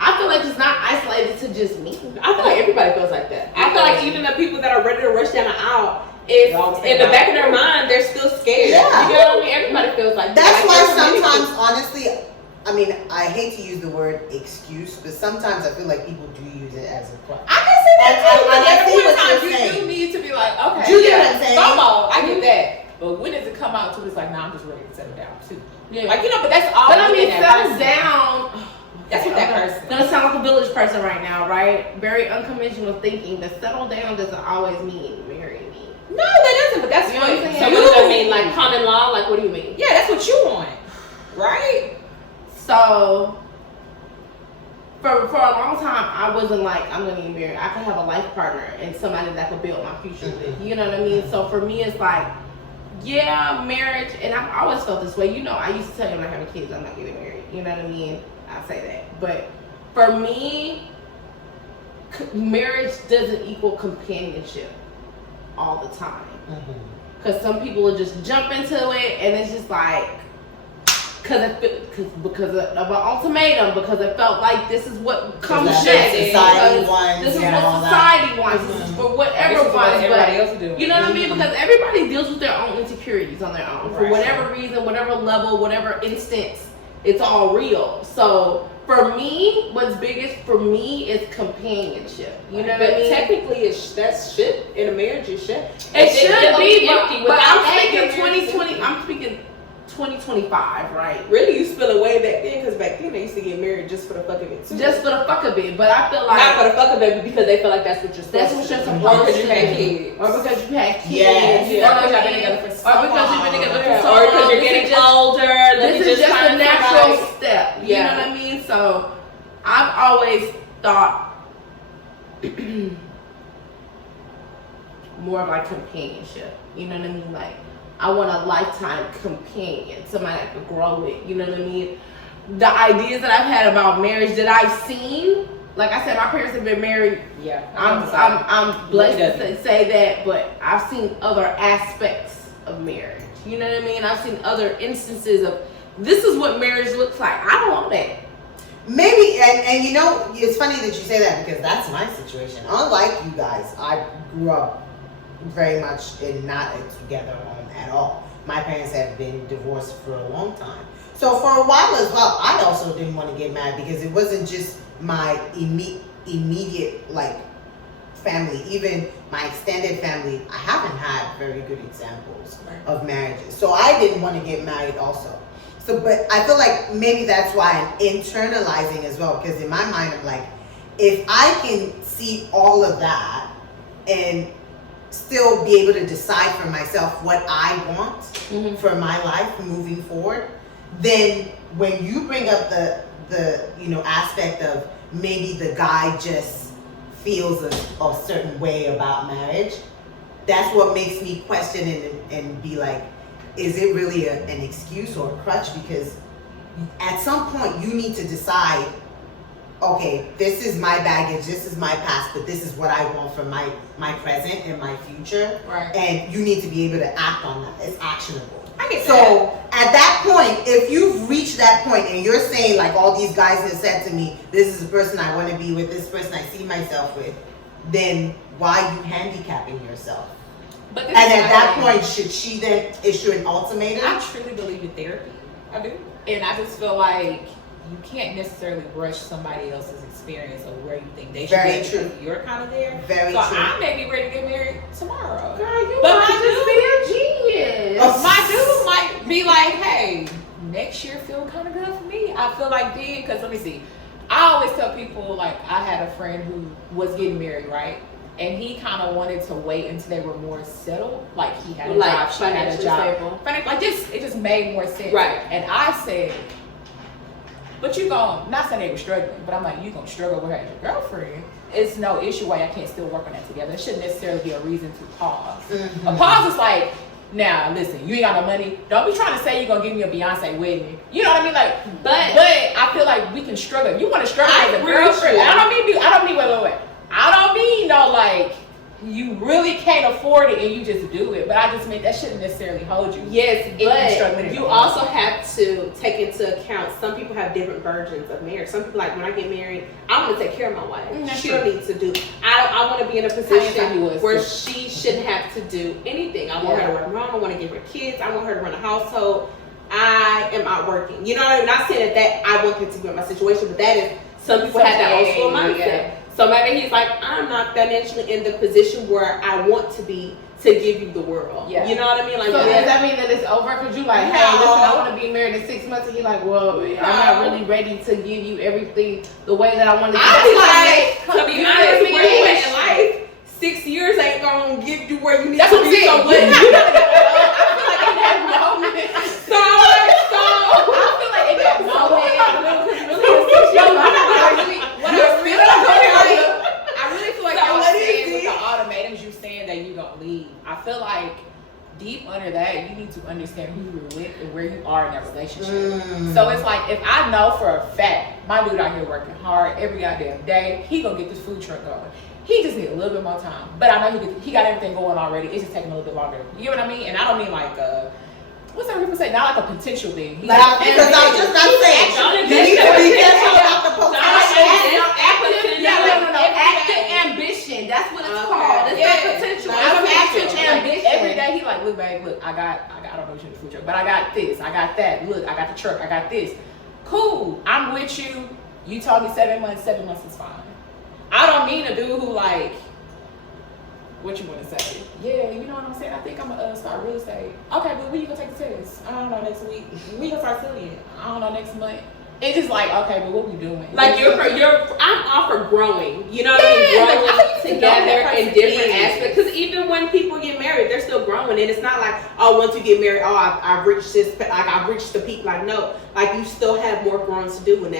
I feel like it's not isolated to just me. I feel like everybody feels like that. I feel like even the people that are ready to rush down the aisle, if in the back of their mind they're still scared. Yeah. You know what I mean? Everybody feels like That's that. why sometimes, honestly, I mean, I hate to use the word excuse, but sometimes I feel like people do use it as a crutch. I can see that too. And I see what Sometimes you're you saying. do need to be like, okay, Do you get what I'm saying? FOMO, I get that. But when does it come out to it's like, nah, I'm just ready to settle down too. Yeah. Like, you know, but that's all. But I mean, that settle person. down. That's what that person. I'm gonna sound like a village person right now, right? Very unconventional thinking. But settle down doesn't always mean marry me. No, that doesn't. But that's You know what I'm what. saying? So what does that mean? Like common law? Like what do you mean? Yeah, that's what you want, right? So for a long time, I wasn't like, I'm gonna get married. I could have a life partner and somebody that could build my future with. You know what I mean? So for me, it's like, yeah, marriage, and I've always felt this way. You know, I used to tell you I'm not having kids, I'm not getting married. You know what I mean? I say that. But for me, marriage doesn't equal companionship all the time. Because some people will just jump into it, and it's just like, because of an ultimatum, because it felt like this is what comes that's next. what society because wants this is and what all society wants. This is for whatever This is what wants. everybody But else is doing. you know what I mean? Because everybody deals with their own insecurities on their own for Right. whatever reason, whatever level, whatever instance. It's all real. So for me, what's biggest for me is companionship. You know what I But mean? technically, that's shit in a marriage. It should. It should be, empty but without I'm that, speaking your marriage is 2020. empty. I'm speaking 2025, right? Really, you spilling way back then, because back then they used to get married just for the fuck of it too. Just for the fuck of it. But I feel like not for the fuck of it, but because they feel like that's what you're that's supposed what to you're do. supposed Or because to you had do. kids. Or because you had kids. Yes. You Or know what because y'all I been mean? together for so Or because you've been together for Yeah, so or long. because you're This is getting just- older. Let me This is just a find natural somebody. step. You Yeah. know what I mean? So I've always thought more of like companionship. You know what I mean? Like I want a lifetime companion, somebody I can grow with. You know what I mean? The ideas that I've had about marriage that I've seen, like I said, my parents have been married. Yeah. I'm blessed Really to say that, but I've seen other aspects of marriage. You know what I mean? I've seen other instances of this is what marriage looks like. I don't want that. Maybe, and you know, it's funny that you say that because that's my situation. Unlike you guys, I grew up very much in not a together home at all. My parents have been divorced for a long time. So for a while as well, I also didn't want to get married because it wasn't just my immediate like family. Even my extended family, I haven't had very good examples of marriages. So I didn't want to get married also. So, but I feel like maybe that's why I'm internalizing as well, because in my mind I'm like, if I can see all of that and still be able to decide for myself what I want for my life moving forward, then when you bring up the aspect of maybe the guy just feels a certain way about marriage, that's what makes me question it and be like, is it really an excuse or a crutch? Because at some point you need to decide, okay, this is my baggage, this is my past, but this is what I want for my present and my future. Right. And you need to be able to act on that. It's actionable. I get So at that point, if you've reached that point and you're saying like all these guys have said to me, this is the person I want to be with, this person I see myself with, then why are you handicapping yourself? But And at that point, should she then issue an ultimatum? I truly believe in therapy. I do. And I just feel like you can't necessarily brush somebody else's experience of where you think they should Very be. true. Because you're kind of there. Very so true. I may be ready to get married tomorrow. Girl, you But might my just be a genius. My dude might be like, hey, next year feel kind of good for me. I feel like then, because let me see. I always tell people, like, I had a friend who was getting married, right? And he kind of wanted to wait until they were more settled. Like, he had a Like, job, she had a financially job. stable. Like, it just made more sense. Right. And I said, but you gon' not saying they were struggling, but I'm like, you gonna struggle with her as your girlfriend. It's no issue why y'all can't still work on that together. It shouldn't necessarily be a reason to pause. A pause is like, now listen, you ain't got no money. Don't be trying to say you're gonna give me a Beyonce wedding. You know what I mean? Like, but I feel like we can struggle. You want to struggle as a agree with girlfriend. you. I don't mean wait. I don't mean no like you really can't afford it and you just do it. But I just mean that shouldn't necessarily hold you. Yes, if you're struggling but in you the also have to take into account some people have different versions of marriage. Some people like when I get married, I want to take care of my wife. That's She true. don't need to do. I want to be in a thought you position was, where too. she shouldn't have to do anything. I want her to run home. I want to give her kids. I want her to run a household. I am out working. You know what I mean? Not saying that I want them to be in my situation, but that is some people have that old school mindset. Yeah. So maybe he's like, I'm not financially in the position where I want to be to give you the world. Yeah. You know what I mean? Like, So yeah. does that mean that it's over? Because you like, hey, listen, I want to be married in 6 months, and you're like, well, I'm not really ready to give you everything the way that I want to. I feel like, to be You know honest, what I mean? where you at in life, 6 years ain't gonna get you where you need That's to what I'm be. saying. So You're not I feel like in that moment, I really feel like So y'all what is saying with it? the ultimatums, you saying that you gonna leave. I feel like deep under that, you need to understand who you're with and where you are in that relationship. So it's like, if I know for a fact, my dude out here working hard every goddamn day, he gonna get this food truck going. He just need a little bit more time. But I know he got everything going already. It's just taking a little bit longer. You know what I mean? And I don't mean like, what's that people say? Not like a potential thing. Because I was just not saying, you need to be careful about the potential. Active ambition. That's what it's called. It's not potential. It's active ambition. Every day he like, look, babe, look, I don't know what you're in the future, but I got this, I got that. Look, I got the truck, I got this. Cool, I'm with you. You told me 7 months. 7 months is fine. I don't mean a dude who like, what you want to say? Yeah, you know what I'm saying? I think I'm gonna start real estate. Okay, but when you gonna take the test? I don't know, next week. When you gonna start selling it? I don't know, next month. It's just like, okay, but what we doing? Like I'm all for growing. You know what I mean? Growing together in different aspects. Because even when people get married, they're still growing, and it's not like, oh, once you get married, oh, I've reached this, like I've reached the peak. Like no, like you still have more growing to do, and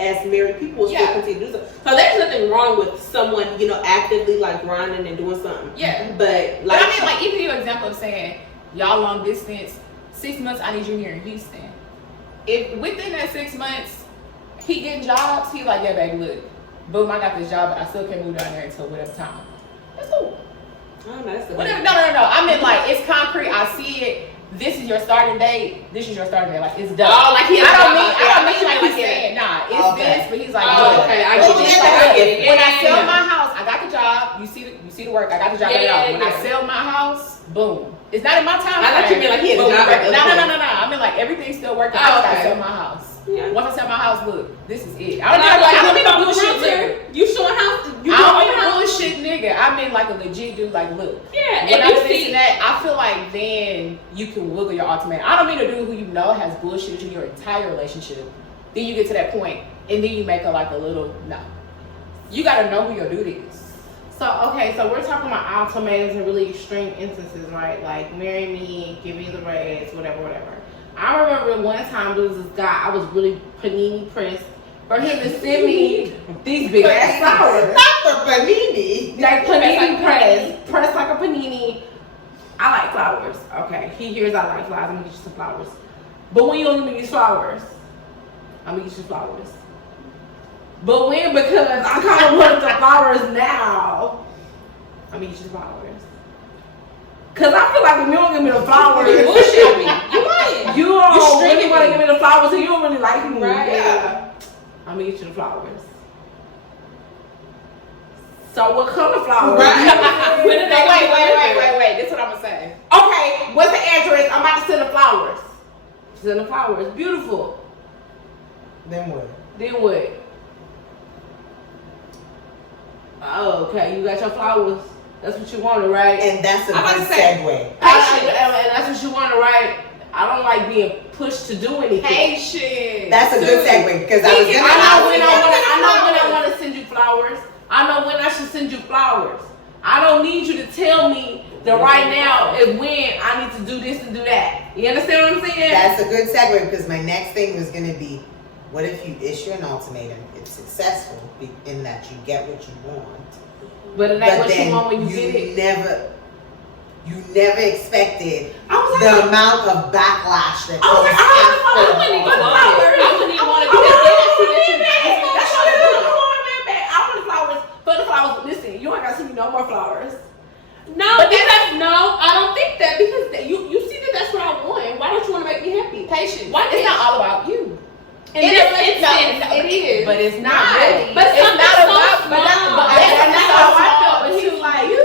as married people still continue to do so. So there's nothing wrong with someone, actively like grinding and doing something. Yeah. But I mean, like even your example of saying y'all long distance, 6 months, I need you here in Houston. If within that 6 months he getting jobs, he like, yeah, baby, look, boom, I got this job, but I still can't move down there until whatever time. That's cool. Whatever. No. I mean, like it's concrete. I see it. This is your starting date. This is your starting date. Like it's done. Oh, like I don't mean like he's saying, nah, it's this, but he's like, okay, I get it. When I sell my house, I got the job. You see the work. I got the job. When I sell my house, boom. It's not in my time. I thought you meant like he had a job. No. I mean like everything's still working. I just gotta sell my house. Yeah. Once I sell my house, look, this is it. I don't mean a bullshit nigga. You showing house? I don't mean a bullshit nigga. I mean like a legit dude. Like, look. Yeah. When I'm saying that, I feel like then you can wiggle your ultimatum. I don't mean a dude who has bullshit in your entire relationship. Then you get to that point, and then you make a little no. You gotta know who your dude is. So we're talking about ultimatums in really extreme instances, right? Like marry me, give me the raise, whatever. I remember one time there was this guy, I was really panini pressed for him to send me these big ass flowers. Not the panini. Like panini pressed like a panini. I like flowers. Okay, he hears I like flowers. I'm gonna get you some flowers. But when you gonna give me these flowers? I'm gonna get you flowers. But when, because I kind of want the flowers now, I'm gonna get you the flowers. Cause I feel like if you don't give me the flowers, you bullshit me. You lying. You don't really want to give me the flowers, so you don't really like me. Right. Yeah. I'm gonna get you the flowers. So what color flowers? Right. Wait. This is what I'm gonna say. Okay, what's the address? I'm about to send the flowers. Send the flowers. Beautiful. Then what? Oh, okay, you got your flowers. That's what you wanted, right? And that's a good segue. And that's what you wanted, right? I don't like being pushed to do anything. Patience. That's a good segue because I was gonna. I know when I want to send you flowers. I know when I should send you flowers. I don't need you to tell me that right now is when I need to do this and do that. You understand what I'm saying? That's a good segue because my next thing was gonna be, what if you issue an ultimatum? It's successful in that you get what you want. But it ain't what you want when you get it. You never expected the amount of backlash that comes after. I wouldn't even want to do that. I want the flowers. For the flowers, listen, you ain't gotta send me no more flowers. No, I don't think that because you see that that's what I want. Why don't you want to make me happy? Patience. Why it's not all about you. It is. But it's not. Really. But it's not about. But that's how I felt. But he's like you.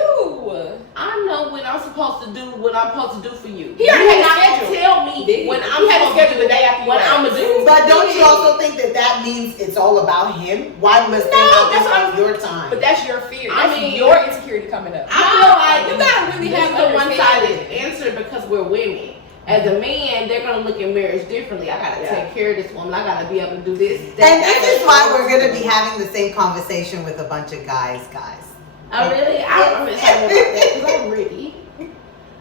I know what I'm supposed to do. What I'm supposed to do for you. He already had a schedule. Tell me when I'm supposed to schedule the day after what I'm gonna do. But don't you also think that means it's all about him? Why must they not be on your time? But that's your fear. That's your insecurity coming up. I feel like you gotta really have the one-sided answer because we're women. As a man, they're gonna look at marriage differently. I gotta take care of this woman. I gotta be able to do this. And this is why we're gonna be having the same conversation with a bunch of guys. Oh really? I'm excited about that because I'm ready.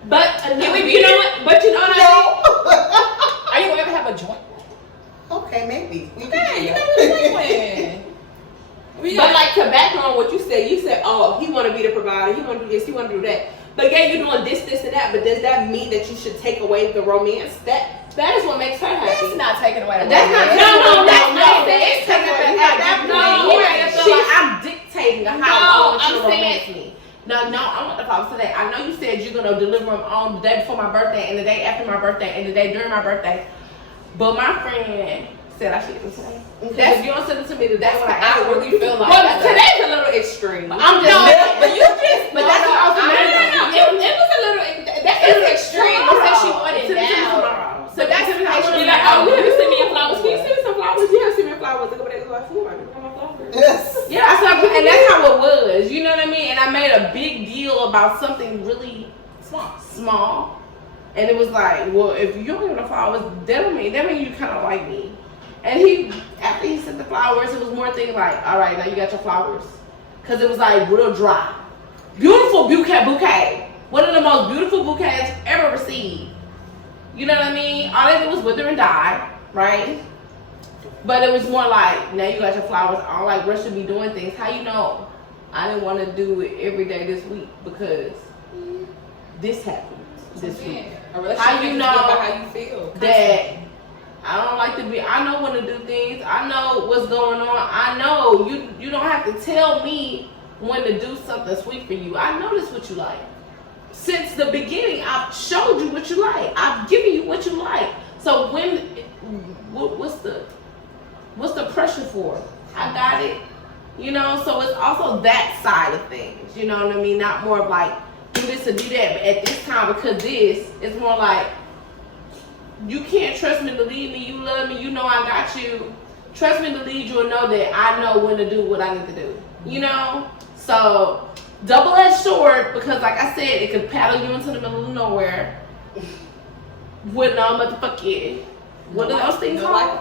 But you know what? But you know what I Are you gonna ever have a joint? Okay, maybe. Okay, you know what I'm doing. But like to back on what you said, oh, he want to be the provider, he want to do this, he want to do that. But yeah, you're doing this, and that. But does that mean that you should take away the romance? That is what makes her happy. That's not taking away the romance. It's taking away. I'm dictating how I want you to romance me. No, I want the flowers today. I know you said you're gonna deliver them on the day before my birthday, and the day after my birthday, and the day during my birthday. But my friend said I should get them today. If you don't send it to me today, when I really feel like. well, today's a little extreme. I'm just. But you just. But that's what I was saying. No. It was a little. That's a little extreme. You said she wanted now. So that's You're like, oh, you haven't sent me your flowers. Can you send me some flowers? You haven't sent me flowers. Look what they look like. Food. I want my flowers. Yes. Yeah, and that's how it was. You know what I mean? And I made a big deal about something really small. And it was like, well, if you don't give the flowers, that mean you kind of like me. And after he sent the flowers, it was more things like, all right, now you got your flowers. Because it was like real dry. Beautiful bouquet. One of the most beautiful bouquets ever received. You know what I mean? All they did was wither and die, right? But it was more like, now you got your flowers. I don't like rush to be doing things. How you know? I didn't want to do it every day this week because this happened this week. How you know how you feel? That I don't like to be. I know when to do things. I know what's going on. I know you don't have to tell me when to do something sweet for you. I notice what you like. Since the beginning, I've showed you what you like. I've given you what you like. So what's the pressure for? I got it. You know, so it's also that side of things. You know what I mean? Not more of like, do this or do that. But at this time, because it's more like, you can't trust me to lead me. You love me. You know I got you. Trust me to lead you and know that I know when to do what I need to do. You know? So, double-edged sword, because like I said, it could paddle you into the middle of nowhere with no motherfucking, what are those things called?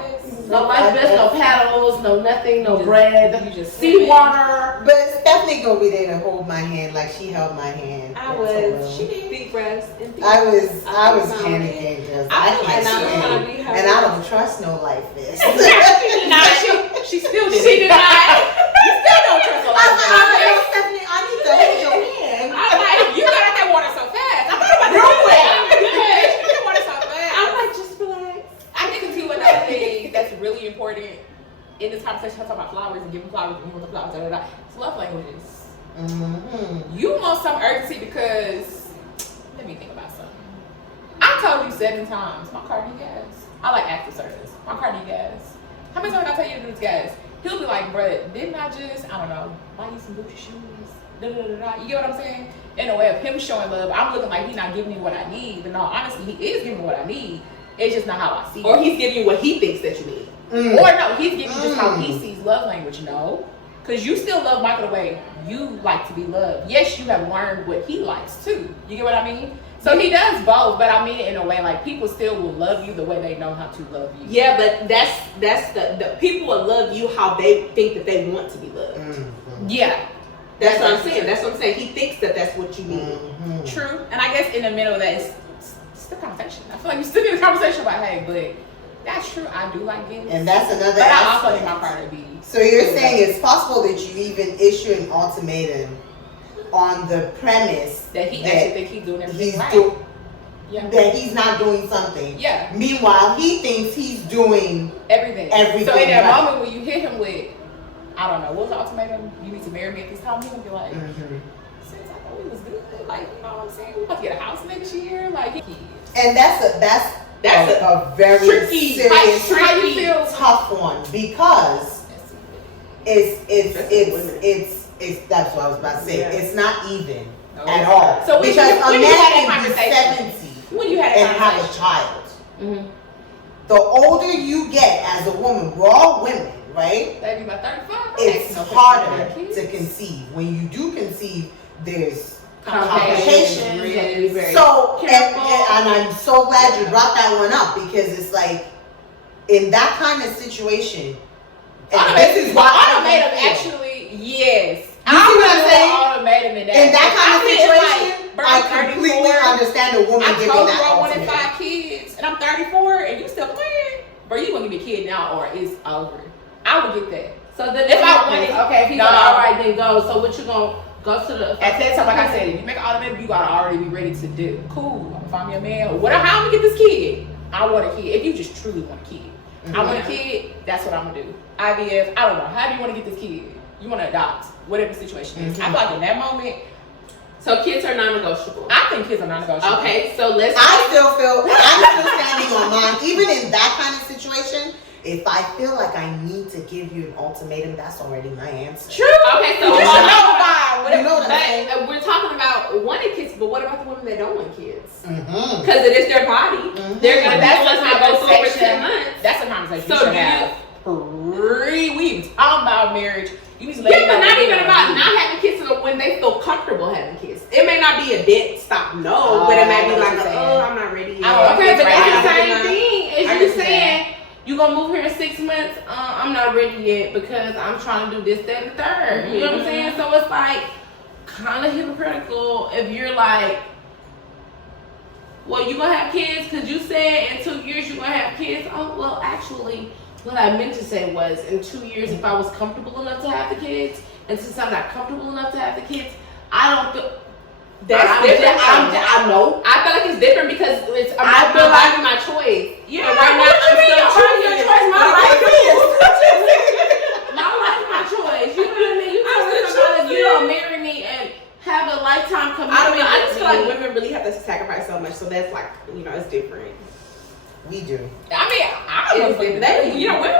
No life vest, no paddles, no nothing, no bread, seawater. But Stephanie gonna be there to hold my hand like she held my hand. I was. She did deep breaths. I was panicking just. I can't stand. And I don't trust no life vest. She still did. She did not. You still don't trust a life vest. Stephanie, I need to hold your hand. I'm like, you got out that water so fast. I thought about that water so fast. I'm like, just relax. I think too another thing that's really important in this conversation. I talk about flowers and giving flowers and giving the flowers. It's love languages. Mm-hmm. You want some urgency because let me think about something. I told you 7 times my car need gas. I like active service. My car need gas. How many times I tell you to do this gas? He'll be like, bruh, didn't I just, I don't know, buy you some Gucci shoes? Da, da, da, da. You get what I'm saying? In a way of him showing love, I'm looking like he's not giving me what I need. But no, honestly, he is giving me what I need. It's just not how I see it. Or he's giving you what he thinks that you need. Or no, he's giving you just how he sees love language. No. Because you still love Michael the way you like to be loved. Yes, you have learned what he likes too. You get what I mean? So he does both, but I mean it in a way like people still will love you the way they know how to love you. Yeah, but that's the people will love you how they think that they want to be loved. Mm-hmm. Yeah. That's what I'm saying. That's what I'm saying. He thinks that that's what you need. Mm-hmm. True. And I guess in the middle of that is still conversation. I feel like you're still in a conversation about, hey, but that's true. I do like gifts. And that's another But I aspect. also need my car to be. So you're saying it's possible that you even issue an ultimatum on the premise That he actually think he's doing everything he's right. Yeah. That he's not doing something. Yeah. Meanwhile, he thinks he's doing everything. Everything. So in that right. moment when you hit him with, I don't know, what's the ultimatum? You need to marry me at this time. He's gonna be like, since I thought we was good, like, you know what I'm saying? We about to get a house next year, like. And that's a very tricky, serious, how you feel? tough one because it's that's what I was about to say. Yeah. It's not even No, at all. So because when a you had man that can be conversation? 70 When you had and that have a conversation? child. Mm-hmm. The older you get as a woman, we're all women, right? Baby, by 35. It's harder to conceive. When you do conceive, there's complications. Really very So, and careful. I'm so glad you brought that one up because it's like, in that kind of situation, and this is why Ultimatum I feel. actually, yes. You see what I'm saying? Ultimatum in that. In that kind of situation, Like, I completely understand a woman I giving told you that I wanted ultimatum. 5 kids, and I'm 34, and you still playing. Bro, you gonna give me a kid now, or it's over. I would get that. So then If I wanted, okay, if he's no. like, all right, then go. So what you gonna go to the? At that time, like I said, if you make an ultimatum, you gotta already be ready to do. Cool, I'm gonna find me a man. What? How I'm gonna get this kid? I want a kid. If you just truly want a kid, I want a kid. That's what I'm gonna do. IVF. I don't know. How do you want to get this kid? You want to adopt? Whatever the situation is. I feel like in that moment, So kids are non-negotiable. I think kids are non-negotiable. Okay, so let's. I'm still standing on mine. Even in that kind of situation, if I feel like I need to give you an ultimatum, that's already my answer. True. Okay, so You know what I'm but, saying? we're talking about wanting kids, but what about the women that don't want kids? Mm-hmm. Because it is their body. Mhm. They're gonna be That's the ones a that go through it for 10 conversation. months. That's a conversation So you should do have. We even talking about marriage. You need to let Yeah, me but know not what even you about wanna not having kids when they feel comfortable having kids. It may not be a dead stop, no, but it may I be know what like, you're saying. oh, I'm not ready yet. Okay, but Right. that's the same thing as I you understand. saying you gonna move here in 6 months. I'm not ready yet because I'm trying to do this, that, and the third. You know what I'm saying? So it's like kind of hypocritical if you're like, well, you gonna have kids because you said in 2 years you gonna have kids. Oh, well, actually, what I meant to say was in 2 years, if I was comfortable enough to have the kids, and since I'm not comfortable enough to have the kids, I don't feel. That's different. I know. I feel like it's different because I feel like my choice. Yeah, But right now, what you I'm mean still your body, your choosing. choice, my But life it is. My life, my choice. You know what I mean? You tell me somebody you don't marry me and have a lifetime commitment. I don't know. I just feel like with me. women really have to sacrifice so much, so that's like, it's different. We do. I mean, I don't know. Women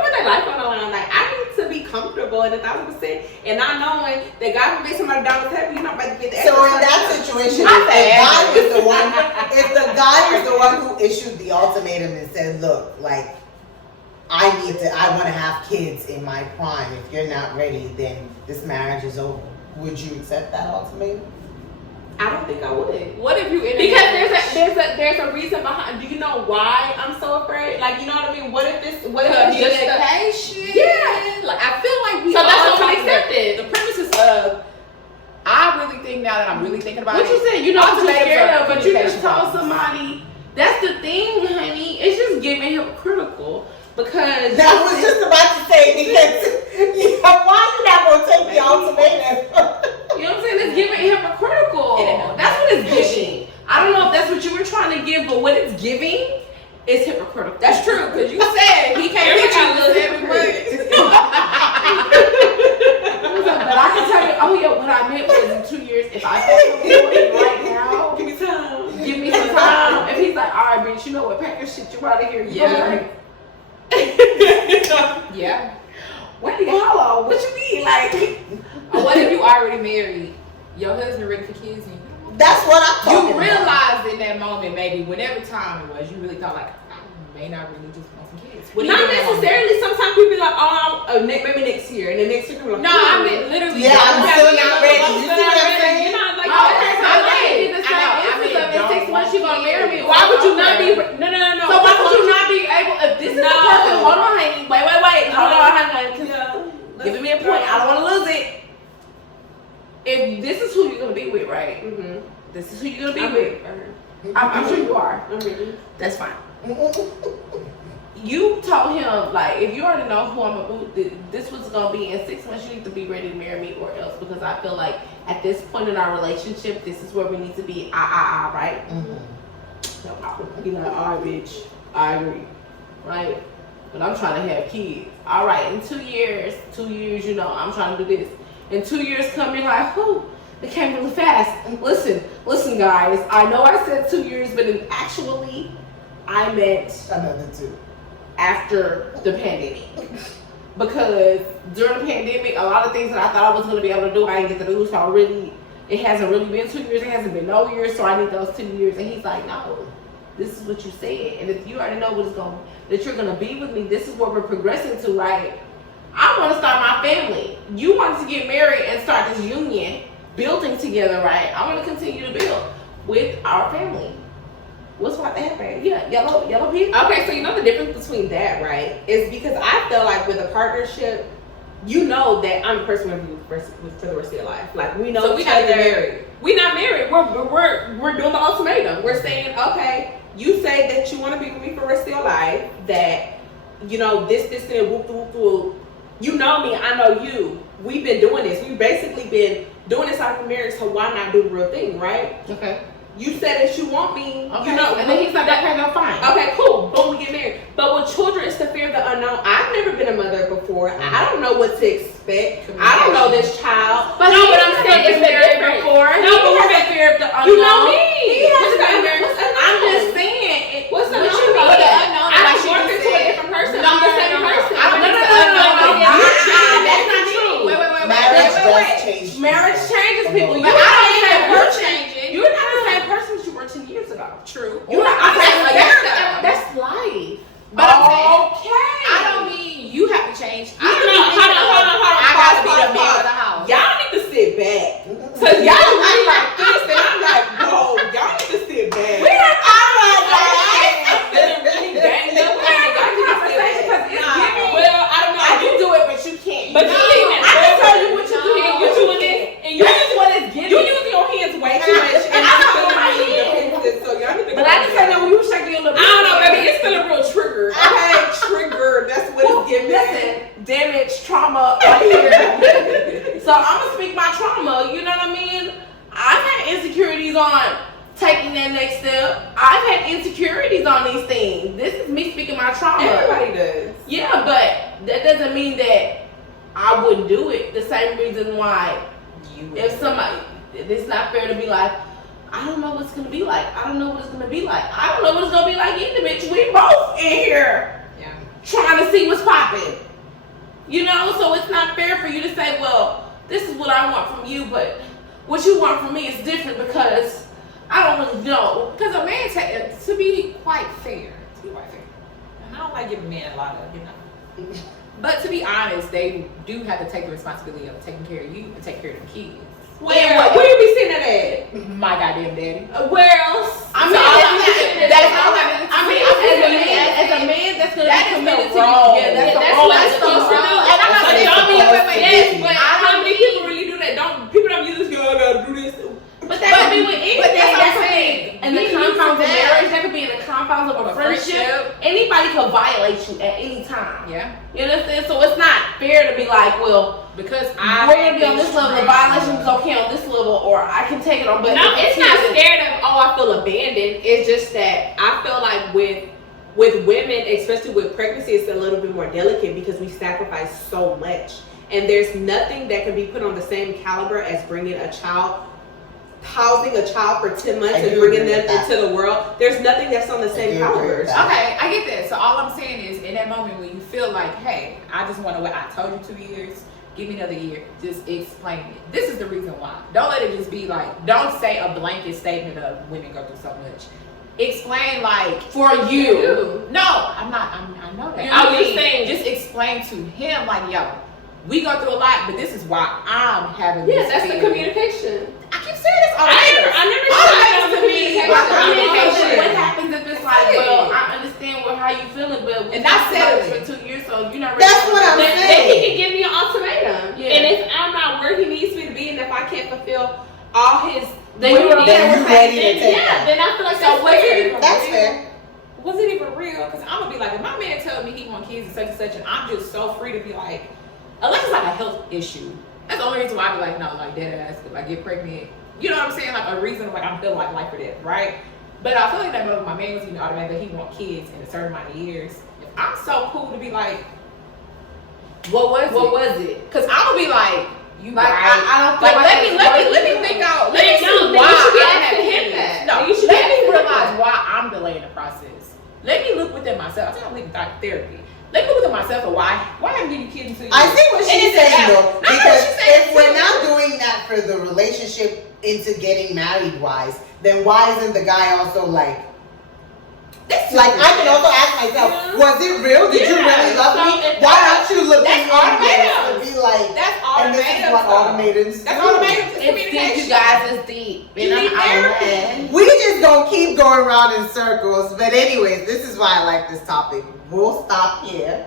put their life on the line. Like, I need to be comfortable at 1,000%, and not knowing that God forbid somebody down the table, you're not about to get the So extra in that stuff. situation, Not if the guy was the one who issued the ultimatum and said, "Look, like, I want to have kids in my prime. If you're not ready, then this marriage is over." Would you accept that ultimatum? I don't think I would. What if you in a Because marriage? there's a reason behind. Do you know why I'm so afraid? Like, you know what I mean? What if it's just a, Communication. Yeah. Like I feel like we So all that's what we talking about accepted. the premises of. I really think now that I'm really thinking about What it. you said, you know what you're ultimatums scared are of, but you communication just told problems. somebody. That's the thing, honey. It's just giving hypocritical because I was just about to say because why you not gonna take the ultimatum? you know what I'm saying. It's giving hypocritical. That's what it's giving. I don't know if that's what you were trying to give, but what it's giving is hypocritical. That's true because you said he can't hit you with every word. But I can tell you, oh yeah, what I meant was in 2 years, if I feel comfortable right now, give me time. give me some time. If he's like, all right, bitch, you know what, pack your shit, you out of here. You Yeah. like, Yeah. wait, hold on, what you mean? Like, Or what if you already married? Your husband ready for kids and That's what I'm talking you about. realized in that moment, maybe whatever time it was, you really thought like, I may not really just want some kids. What do you Not do in that moment? necessarily. Sometimes people be like, maybe next year, and then next year people be like, No, I mean literally. Yeah, I'm don't still have not any ready. other- You see what I'm saying? You're not like, oh, okay, okay, so so I wait. did the same instance of in 6 months you gonna marry me. Why would you not be? Okay. No. So why would you not be able? If this is the No. person, hold on, honey. Wait. Hold on, honey. Yeah. Giving me a point. I don't want to lose it. If this is who you're gonna be with, right? Mhm. This is who you're gonna be I'm with. ready. I'm sure you are. I'm ready. That's fine. You told him like if you already know who I'm gonna this was gonna be in 6 months. You need to be ready to marry me or else because I feel like at this point in our relationship, this is where we need to be. Right? No problem. You know, all right, bitch. I agree. Right? But I'm trying to have kids. All right, in 2 years, you know, I'm trying to do this. In 2 years coming, like, whoo, it came really fast. Listen, guys. I know I said 2 years, but actually, I meant Another two. after the pandemic. Because during the pandemic, a lot of things that I thought I was going to be able to do, I didn't get to do. So it hasn't really been 2 years. It hasn't been no years. So I need those 2 years. And he's like, no, this is what you said. And if you already know that you're going to be with me, this is what we're progressing to, right? I want to start my family. You want to get married and start this union, building together, right? I want to continue to build with our family. What's about to happen? Yeah, yellow people. Okay, so you know the difference between that, right? Is because I feel like with a partnership, you know that I'm the person with you for the rest of your life. Like we know So we each not other. even married. We're not married. We're doing the ultimatum. We're saying, okay, you say that you want to be with me for the rest of your life. That this and whoop. You know me, I know you. We've been doing this. We've basically been doing this out of marriage. So why not do the real thing, right? Okay. You said that you want me. Okay. You know, and then he's like, okay, no, fine. okay, cool. Boom, we get married. But with children, it's the fear of the unknown. I've never been a mother before. I don't know what to expect. I don't know this child. But no, but I'm but never been married before. No, He hasn't feared the unknown. You know me. He hasn't been married. What's unknown? I'm just saying. What's what unknown you mean? about that? Unknown, I like don't she work just into a said. different person. No, I'm the same person. I don't No, think no, it's no, unknown. no, that's not true. Wait. Marriage does change. Marriage changes people. But You're I not don't the think same we're person. changing. You're not the same person as you were 10 years ago. True. You're not the same That's- person. That's life. But I'm saying, Okay. I don't mean you have to change. I don't know. Hold on. I gotta be the man of the house. Y'all need to sit back. Cause y'all really like this, and I'm like, whoa, y'all need to sit back. We have I'm feeling really banged up. We have a conversation because it's giving. Well, I don't know. I can do it, but you can't. But you leaving. I can tell you what you do. No. You doing this, and you just what it's giving. You using your hands way too much, and I I'm know feeling my really hands. defensive. So y'all need to. But I can tell that when you were shaking your little. I don't know, baby. It's feeling real triggered. Okay, triggered. That's what it's giving. Listen, damage, trauma, right here. So I'm gonna speak my trauma. You know what I mean? I've had insecurities on taking that next step. I've had insecurities on these things. This is me speaking my trauma. Everybody does. Yeah, but that doesn't mean that I wouldn't do it. The same reason why if somebody, it's not fair to be like, I don't know what it's gonna be like. I don't know what it's gonna be like. I don't know what it's gonna be like either, bitch. We both in here trying to see what's popping. You know, so it's not fair for you to say, well, this is what I want from you, but what you want from me is different because I don't really know. Because a man, to be quite fair, and I don't like giving men a lot of, but to be honest, they do have to take the responsibility of taking care of you and take care of the kids. Where you be sitting at? My goddamn daddy. Where else? I mean, as a man that's gonna be committed to you. Yeah, that's the role. That's the supposed to do. role. And I'm not saying, Yes, but How many people really do that? People don't use this. Girl, I gotta do this. But that could be with anything. But that's what That I'm could saying. be in the confines of marriage. That could be in the confines of a friendship. Anybody could violate you at any time. Yeah. You understand? So it's not fair to be like, well, Because we're gonna be on this level. The violation is okay on this level, or I can take it on. But No, it's not scared of, I feel abandoned. It's just that I feel like with women, especially with pregnancy, it's a little bit more delicate because we sacrifice so much. And there's nothing that can be put on the same caliber as bringing a child, housing a child for 10 months and bringing them into the world. There's nothing that's on the same caliber. Okay, I get that. So all I'm saying is, in that moment when you feel like, hey, I just want to wait. I told you 2 years. Give me another year. Just explain it. This is the reason why. Don't let it just be like, don't say a blanket statement of women go through so much. Explain like for you. No, I'm not. I know that. I'm just saying. Just explain to him like, yo, we go through a lot, but this is why I'm having this. Yes, that's the communication. I keep saying this all the I never said to me. Communication. What happens if it's like, well, I understand how you feeling, but and not settling for 2 years, so you're not ready. That's what I'm Then saying. he can give me an ultimatum. Yeah. And if I'm not where he needs me to be, and if I can't fulfill all his Then you Then you ready to take yeah, that. then I feel like So that's was it fair. even That's real? fair. Was it even real? Because I'm gonna be like, if my man tells me he want kids and such, and I'm just so free to be like, unless it's like a health issue. That's the only reason why I be like, no, like dead ass, if I get pregnant, you know what I'm saying? Like a reason, like I'm feeling like life or death, right? But I feel like that my man was even automatic that he want kids in a certain amount of years. If I'm so cool to be like, What was it? because I'm gonna be like, you Like, right. I don't feel Like, like let me think out. Let me see No, then why you should be I asking haven't him hit that. that. No, Then you should be let me asking him realize that. why I'm delaying the process. Let me look within myself. I think I'm leaving therapy. Let me look within myself of why I'm getting kids until you. I see what she's saying though, No, because she's saying if we're too. not doing that for the relationship into getting married wise, then why isn't the guy also like, like I can also ask myself, was it real? Did you really love me? Why aren't you looking That's into this automatum. to be like, That's and this is what automators That's do. automatum. It's It's deep, communication. you guys. It's deep. You And need therapy. We just gonna keep going around in circles. But anyways, this is why I like this topic. We'll stop here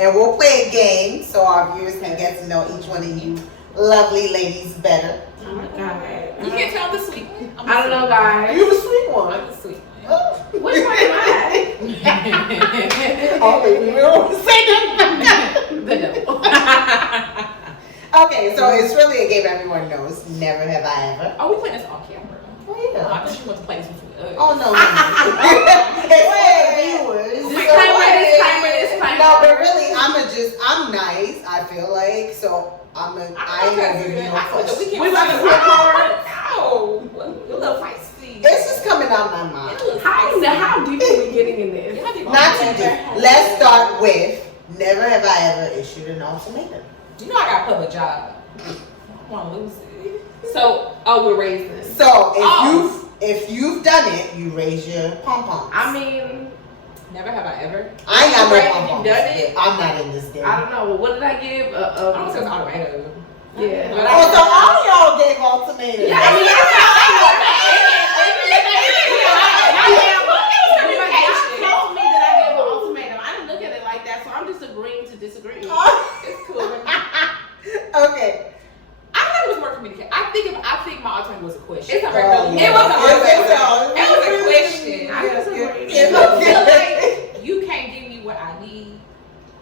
and we'll play a game so our viewers can get to know each one of you lovely ladies better. Oh my God. You can't tell I'm the sweet one. I'm the I don't know, sweet guys. You the sweet one. one. I'm the sweet one. Which one am I? Oh, baby, we don't want to say that. The devil. Okay, so it's really a game everyone knows. Never have I ever. Oh, we playing this off camera. Oh, Oh, yeah. I thought you want to play this with me. Oh, no. It's for the viewers. Disclaimer. No, but really, I'm nice, I feel like. So I ain't gonna give you no question. We about to record. No, a little feisty. It's just coming out of my mind. How deep are we getting in this? Not too deep. Let's start with never have I ever issued an ultimatum. You know I got a public job. I want to lose it. So, we're raising. So if you've done it, you raise your pom poms. I mean, never have I ever. I ain't got no Right, pom you poms. done it? I'm not in this game. I don't know. What did I give? I don't say it's automatic. Yeah. But Oh, so all y'all gave ultimatums. Yeah, I mean, you told me that I gave an ultimatum. I didn't look at it like that, so I'm just agreeing to disagree. It's cool. Okay. I thought it was more communication. I think my ultimatum was a question. It's a It was a question. I disagree. It was like, you can't give me what I need.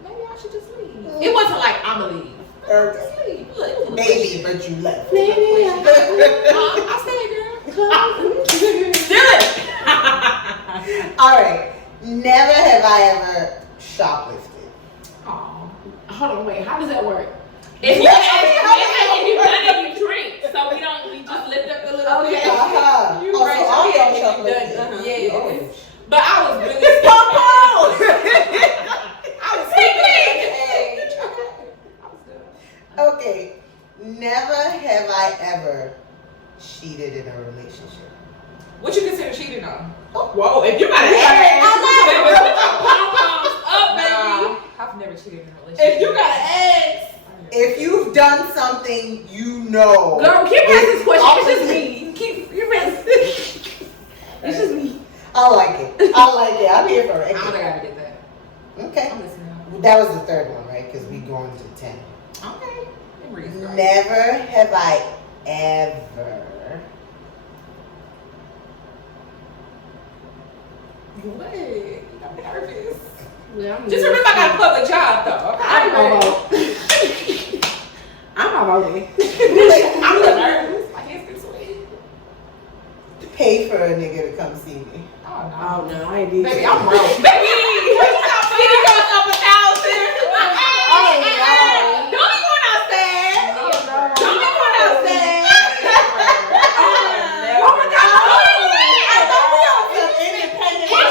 Maybe I should just leave. It wasn't like I'ma leave. Just leave. Look, Maybe, but you left. I stayed, girl. Do it. All right. Never have I ever shoplifted. Aw. Hold on, wait. How does that work? If you done it, you drink. So we just lift up the little Okay. bit. Uh-huh. You Oh, raise so your all hand y'all if you shoplifted. done it. Yeah. Oh. But I was really I was thinking age. Okay. I was done. Okay. Never have I ever cheated in a relationship. What you consider cheating on? Whoa, if you got an Nah, I've never cheated in a relationship. If you got an ex, If you've done something you know. Girl, keep asking this question. It's just Opposite. me. Keep asking. It's just me. I like it. I'm here for it. I'm gonna gotta get that. Okay. I'm listening. That was the third one, right? Because we going to 10. Okay. Never have I ever. What? I'm nervous. Yeah, Just remember I got a public job though. Okay? I'm not voting. I'm a little nervous. My hands get sweaty. Pay for a nigga to come see me. Oh Oh no, I ain't need Baby, to. I'm broke. Baby, Kitty goes up 1,000. Oh, no. Don't be going outside. Don't be going outside. Oh my God. I thought we all Some independent I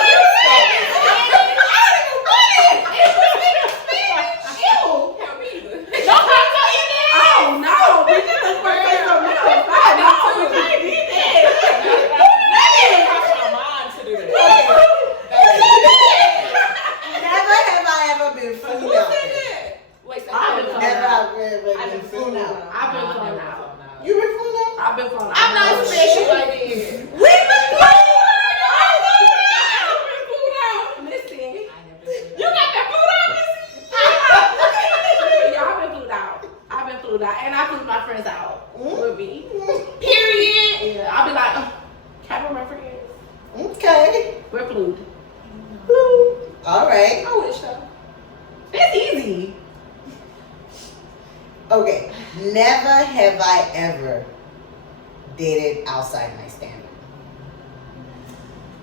don't even want it. It's just you. Hell, me either. Don't have to tell you that. Oh no, we just look for something else. I know. We can't do that. It costs my mind to do that. Never have I ever been flew out. Wait, so I've been Never have I ever been flew out. I've been flown out. You been flew out? I've been flown out. I'm not special like this. We've been Listen. You got that food on this? Yeah, I've been flew out. I've been flew out, and I flew my friends out with me. Period. Yeah, I'll be like, can I bring my friends? Okay. We're flued. All right. I wish so. It's easy. Okay. Never have I ever dated outside my standard.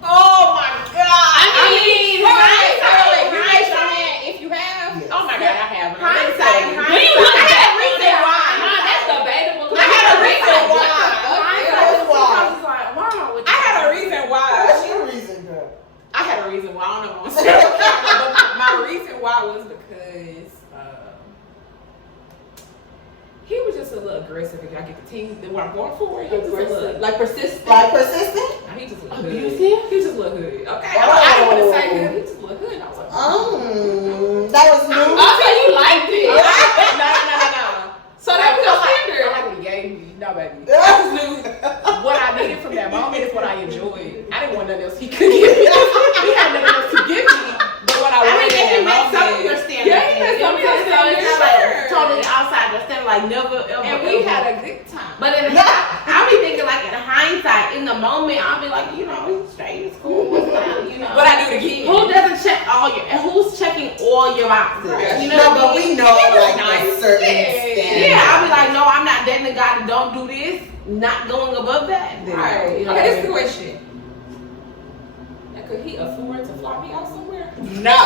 Oh my God. I mean, hindsight. You raise your hand if you have. Yes. Oh my God, I have. Hindsight. when you look at that reason why. nah, that's debatable. I had a reason why. I had a reason why. What's your reason, girl? I had a reason why. I don't know if I'm saying it, but my reason why was because he was just a little aggressive. If y'all get the team that what I'm going for, he was just a little Like persistent. Like persistent? Nah, he just a little hood. Abusive? He was just a little hood. Okay, I didn't want to say hood. He just a little hood. I was like, That was new. Okay, you liked it. no. So that was your I standard. like what he gave me. No, baby. I just knew what I needed from that moment is what I enjoyed. I didn't want nothing else he could give me. He had nothing else to give me but what I wanted in that moment. Yeah, he made some of your So it's not like standards. totally outside the standard, like never ever. And we ever. had a good time. But I'll be thinking like in hindsight, in the moment, I'll be like, you know, he's straight, it's cool, what's up, you know. But I do it again. Who doesn't check all your, and who's checking all your boxes? Right. You know No, what but I mean? we know like nice. a certain Yeah. standard. Yeah, I'll be like, no, I'm not dating a guy that don't do this, not going above that. Then, Right. you know Okay, what I this is the mean? question. Now, could he afford to fly me out somewhere? No.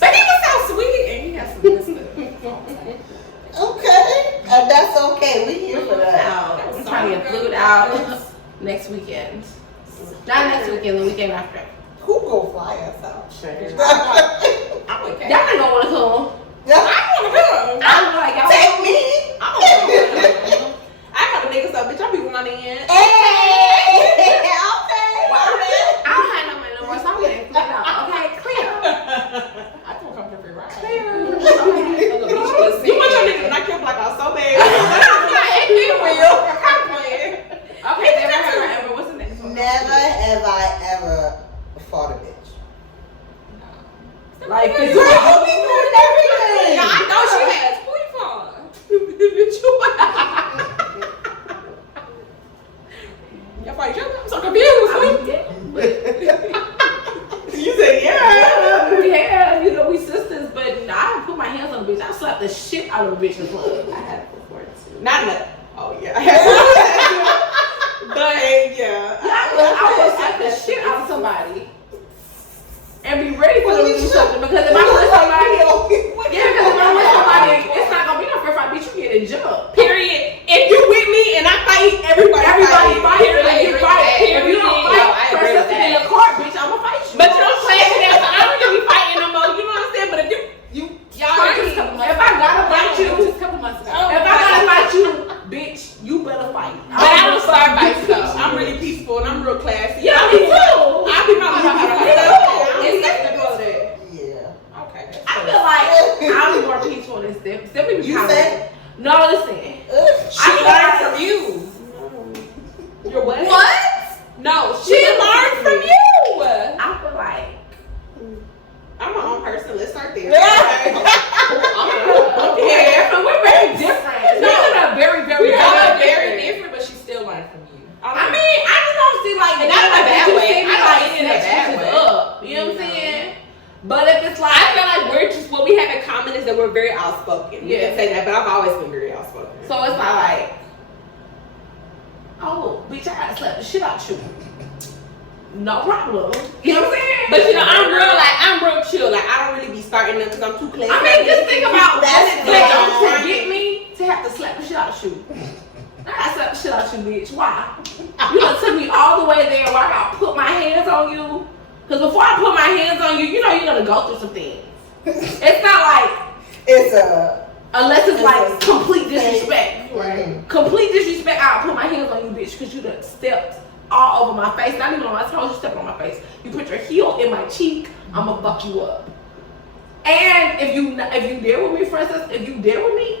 But he was so sweet and he has some good stuff. Okay. out next weekend. Not next weekend, the weekend after. Who go fly us out? I'm okay. Y'all ain't gonna wanna come. I want to come. I'm like, y'all Take me. I want to come. I got a nigga, so bitch, I'll be running in. Hey, okay. I don't have no money no more, so I'm getting cleared out. Okay, clear. I just want to come for a free ride. Clear. You want your nigga to knock your block out so bad. It be real. I'm playing. Okay, never ever. What's the next one? Never have I ever fought a bitch. Like, Girl, you be doing everything. Yeah, I know she has. Who you Y'all fight each other? I'm so confused. You said yeah. Yeah, you know, we sisters, but I don't put my hands on a bitch. I slapped the shit out of a bitch in club. I had it before too. Not in the. Oh yeah. But yeah. I will slap the shit out of somebody. And be ready for them to do something, because if I'm with somebody, it's not gonna be no fair fight, bitch. You get a jump. Period. If you with me and I fight, everybody fight. If you fight, if you don't fight, first up in the court, bitch, I'ma fight you. But you don't say that. I don't really be fighting no more. You know what I'm saying? But if if I gotta fight you, just a couple months ago. if I gotta fight you, bitch, you better fight. But I don't start fights though. I'm really peaceful and I'm real classy. Yeah, me too. I be my Yeah. Okay. I feel like I'm more peaceful than Steph. Stephanie be You kinda- said? No, listen. She learned from you. You're what? What? No, she learned from you. I feel like I'm my own person. Let's start there. yeah, but we're very different. No, we're very, very, We are very very different, but she still learned from you. I mean, I just don't see like And not in a bad you way. see me I don't like mean in a snatch bad bitches way. up. You know what I'm saying? But if it's like I feel like we're just what we have in common is that we're very outspoken. You Yeah. can say that, but I've always been very outspoken. so it's not like, oh, bitch, I gotta slap the shit out you. No problem. You know what I'm saying? But you know, I'm real chill. Like I don't really be starting them because I'm too classy. I mean, just think about That's that. bad. Don't forget me to have to slap the shit out you. I gotta slap the shit out you, bitch. Why? You done took me all the way there where I gotta put my hands on you. Because before I put my hands on you, you know you're gonna go through some things. It's not like, It's a unless it's like complete disrespect. Right. Complete disrespect, I'll put my hands on you, bitch, because you done stepped all over my face. Not even on my toes, you stepped on my face. You put your heel in my cheek, I'ma fuck you up. And if you deal with me, for instance, if you deal with me,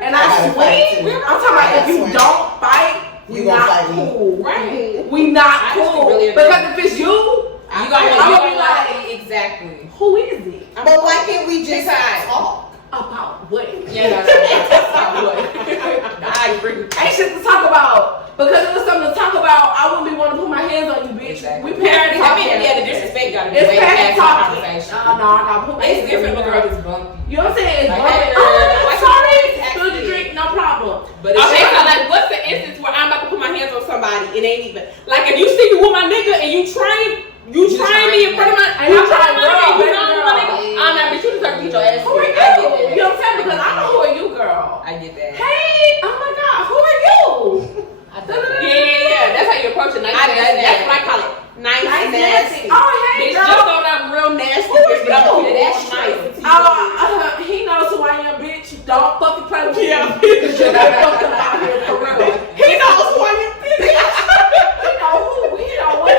and I swing, I'm talking about if you don't fight, You we gonna not fight me. cool. Right. We not I cool. really agree. Because if it's you, You gonna be be like, like exactly. who is it? But why can't we just Besides. talk? About what? Yeah, no. I agree. Ain't shit to talk about. Because if it was something to talk about, I wouldn't be wanting to put my hands on you, bitch. Exactly. We past I talking. mean, yeah, the disrespect gotta be It's way past past the talking. conversation. No, I gotta put my hands It's different on when you. girl is bumpy. You know what I'm saying? It's Like, bumping. hey, girl, I'm sorry. what's Spill the your drink, no problem. But it's Okay, so just like, what's the instance where I'm about to put my hands on somebody? It ain't even like if you see me with my nigga and you train me in front of my, And you try my girl, nigga, you baby know girl. my nigga. I'm not, bitch. You deserve to get your ass. Who are whooped. you? I get that. You know what I'm saying? Because I know who are you, girl. I get that. Hey, oh my God, who are you? Yeah. That's how you approach it. Nice, I done nasty. That's that. what I call it. Nice, Nice, nasty. nasty. Oh, hey, Bitch, girl. just know that I'm real nasty. Who bitch, are but I'm you? that's nice. He knows who I am, bitch. Don't fucking play with me. Yeah. Because you're not fucking out here for real. He knows who I am. He know who. He know what.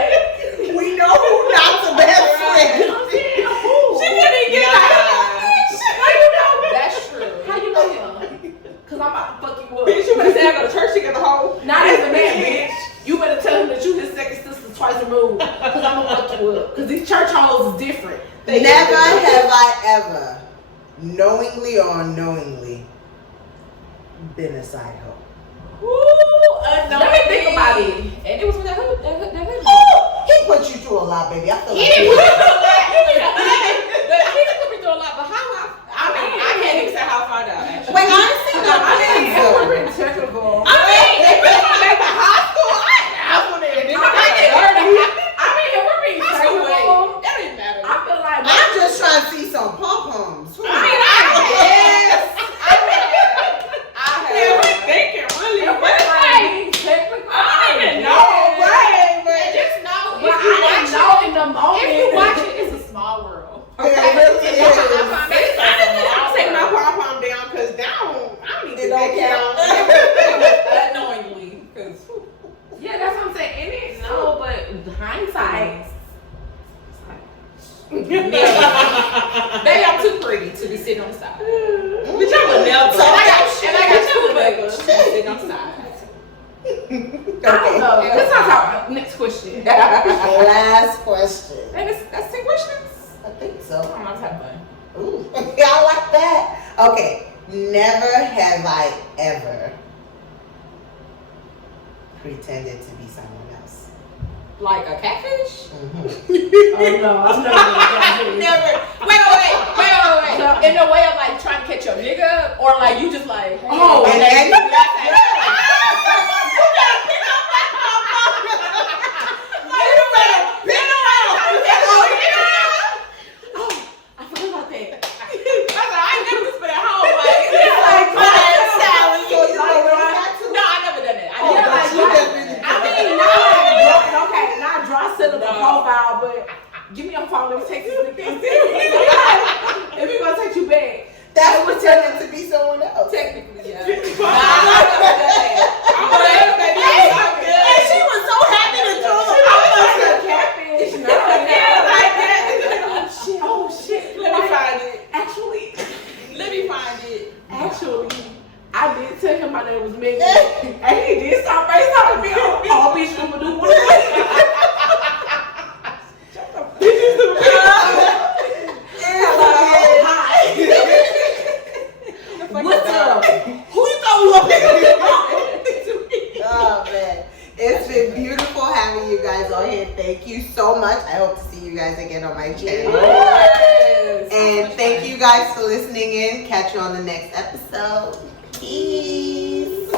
We know who not the best You friend. know what I'm saying? Who? She couldn't even get How you know? That's true. How you know him? Because I'm about to fuck you up. Bitch, you better say I go to church together, hoe. Not even that, bitch. You better tell him that you his second sister twice removed. Because I'm going to fuck you up. Because these church hoes is different. Never have I ever, knowingly or unknowingly, been a side hoe. Let me think about it. And it was with that hood. Oh, he put you through a lot, baby. I feel like He didn't put me through a lot, but how I can't even say how I found out. Actually. Wait, honestly, no, I didn't We're know. pretty technical. I mean, if we going back to high school, I was there. I mean, if we're being High school, technical, that didn't matter. I feel like I'm just trying to see some pom-poms. Yes. I have. Yeah, we thinking really. if we're like being Unknowingly, because Yeah, that's what I'm saying. And it, no, but hindsight. baby, I'm too pretty to be sitting on the side. But y'all would never. And I got two never. buggers sitting on the side. I don't know. Let's talk about next question. Last question. And that's 10 questions. I think so. I'm not having fun. Ooh, I like that. Okay, never have I ever pretended to be someone else. Like a catfish? Oh no, I'm not. Never. Wait. In the way of like trying to catch your nigga, or like you just like, hey, Oh, and then I forgot about that. I ain't never just been at home like, no, I never done that. Not draw cinema profile, but give me a phone. Let me take this nigga. If he gonna take you back, that's pretending to be someone else. Technically, yeah. And she was so happy to do it. catfish. No, oh shit. Let me find it. Actually, Actually, I did tell him my name was Megan, and he did start FaceTiming me. Oh, bitch, I'm gonna do what? What's up? Who you thought was up here? Oh man, it's been beautiful having you guys on here. Thank you so much. I hope to see you guys again on my channel. yes. And thank you guys for listening in. Catch you on the next episode. Peace.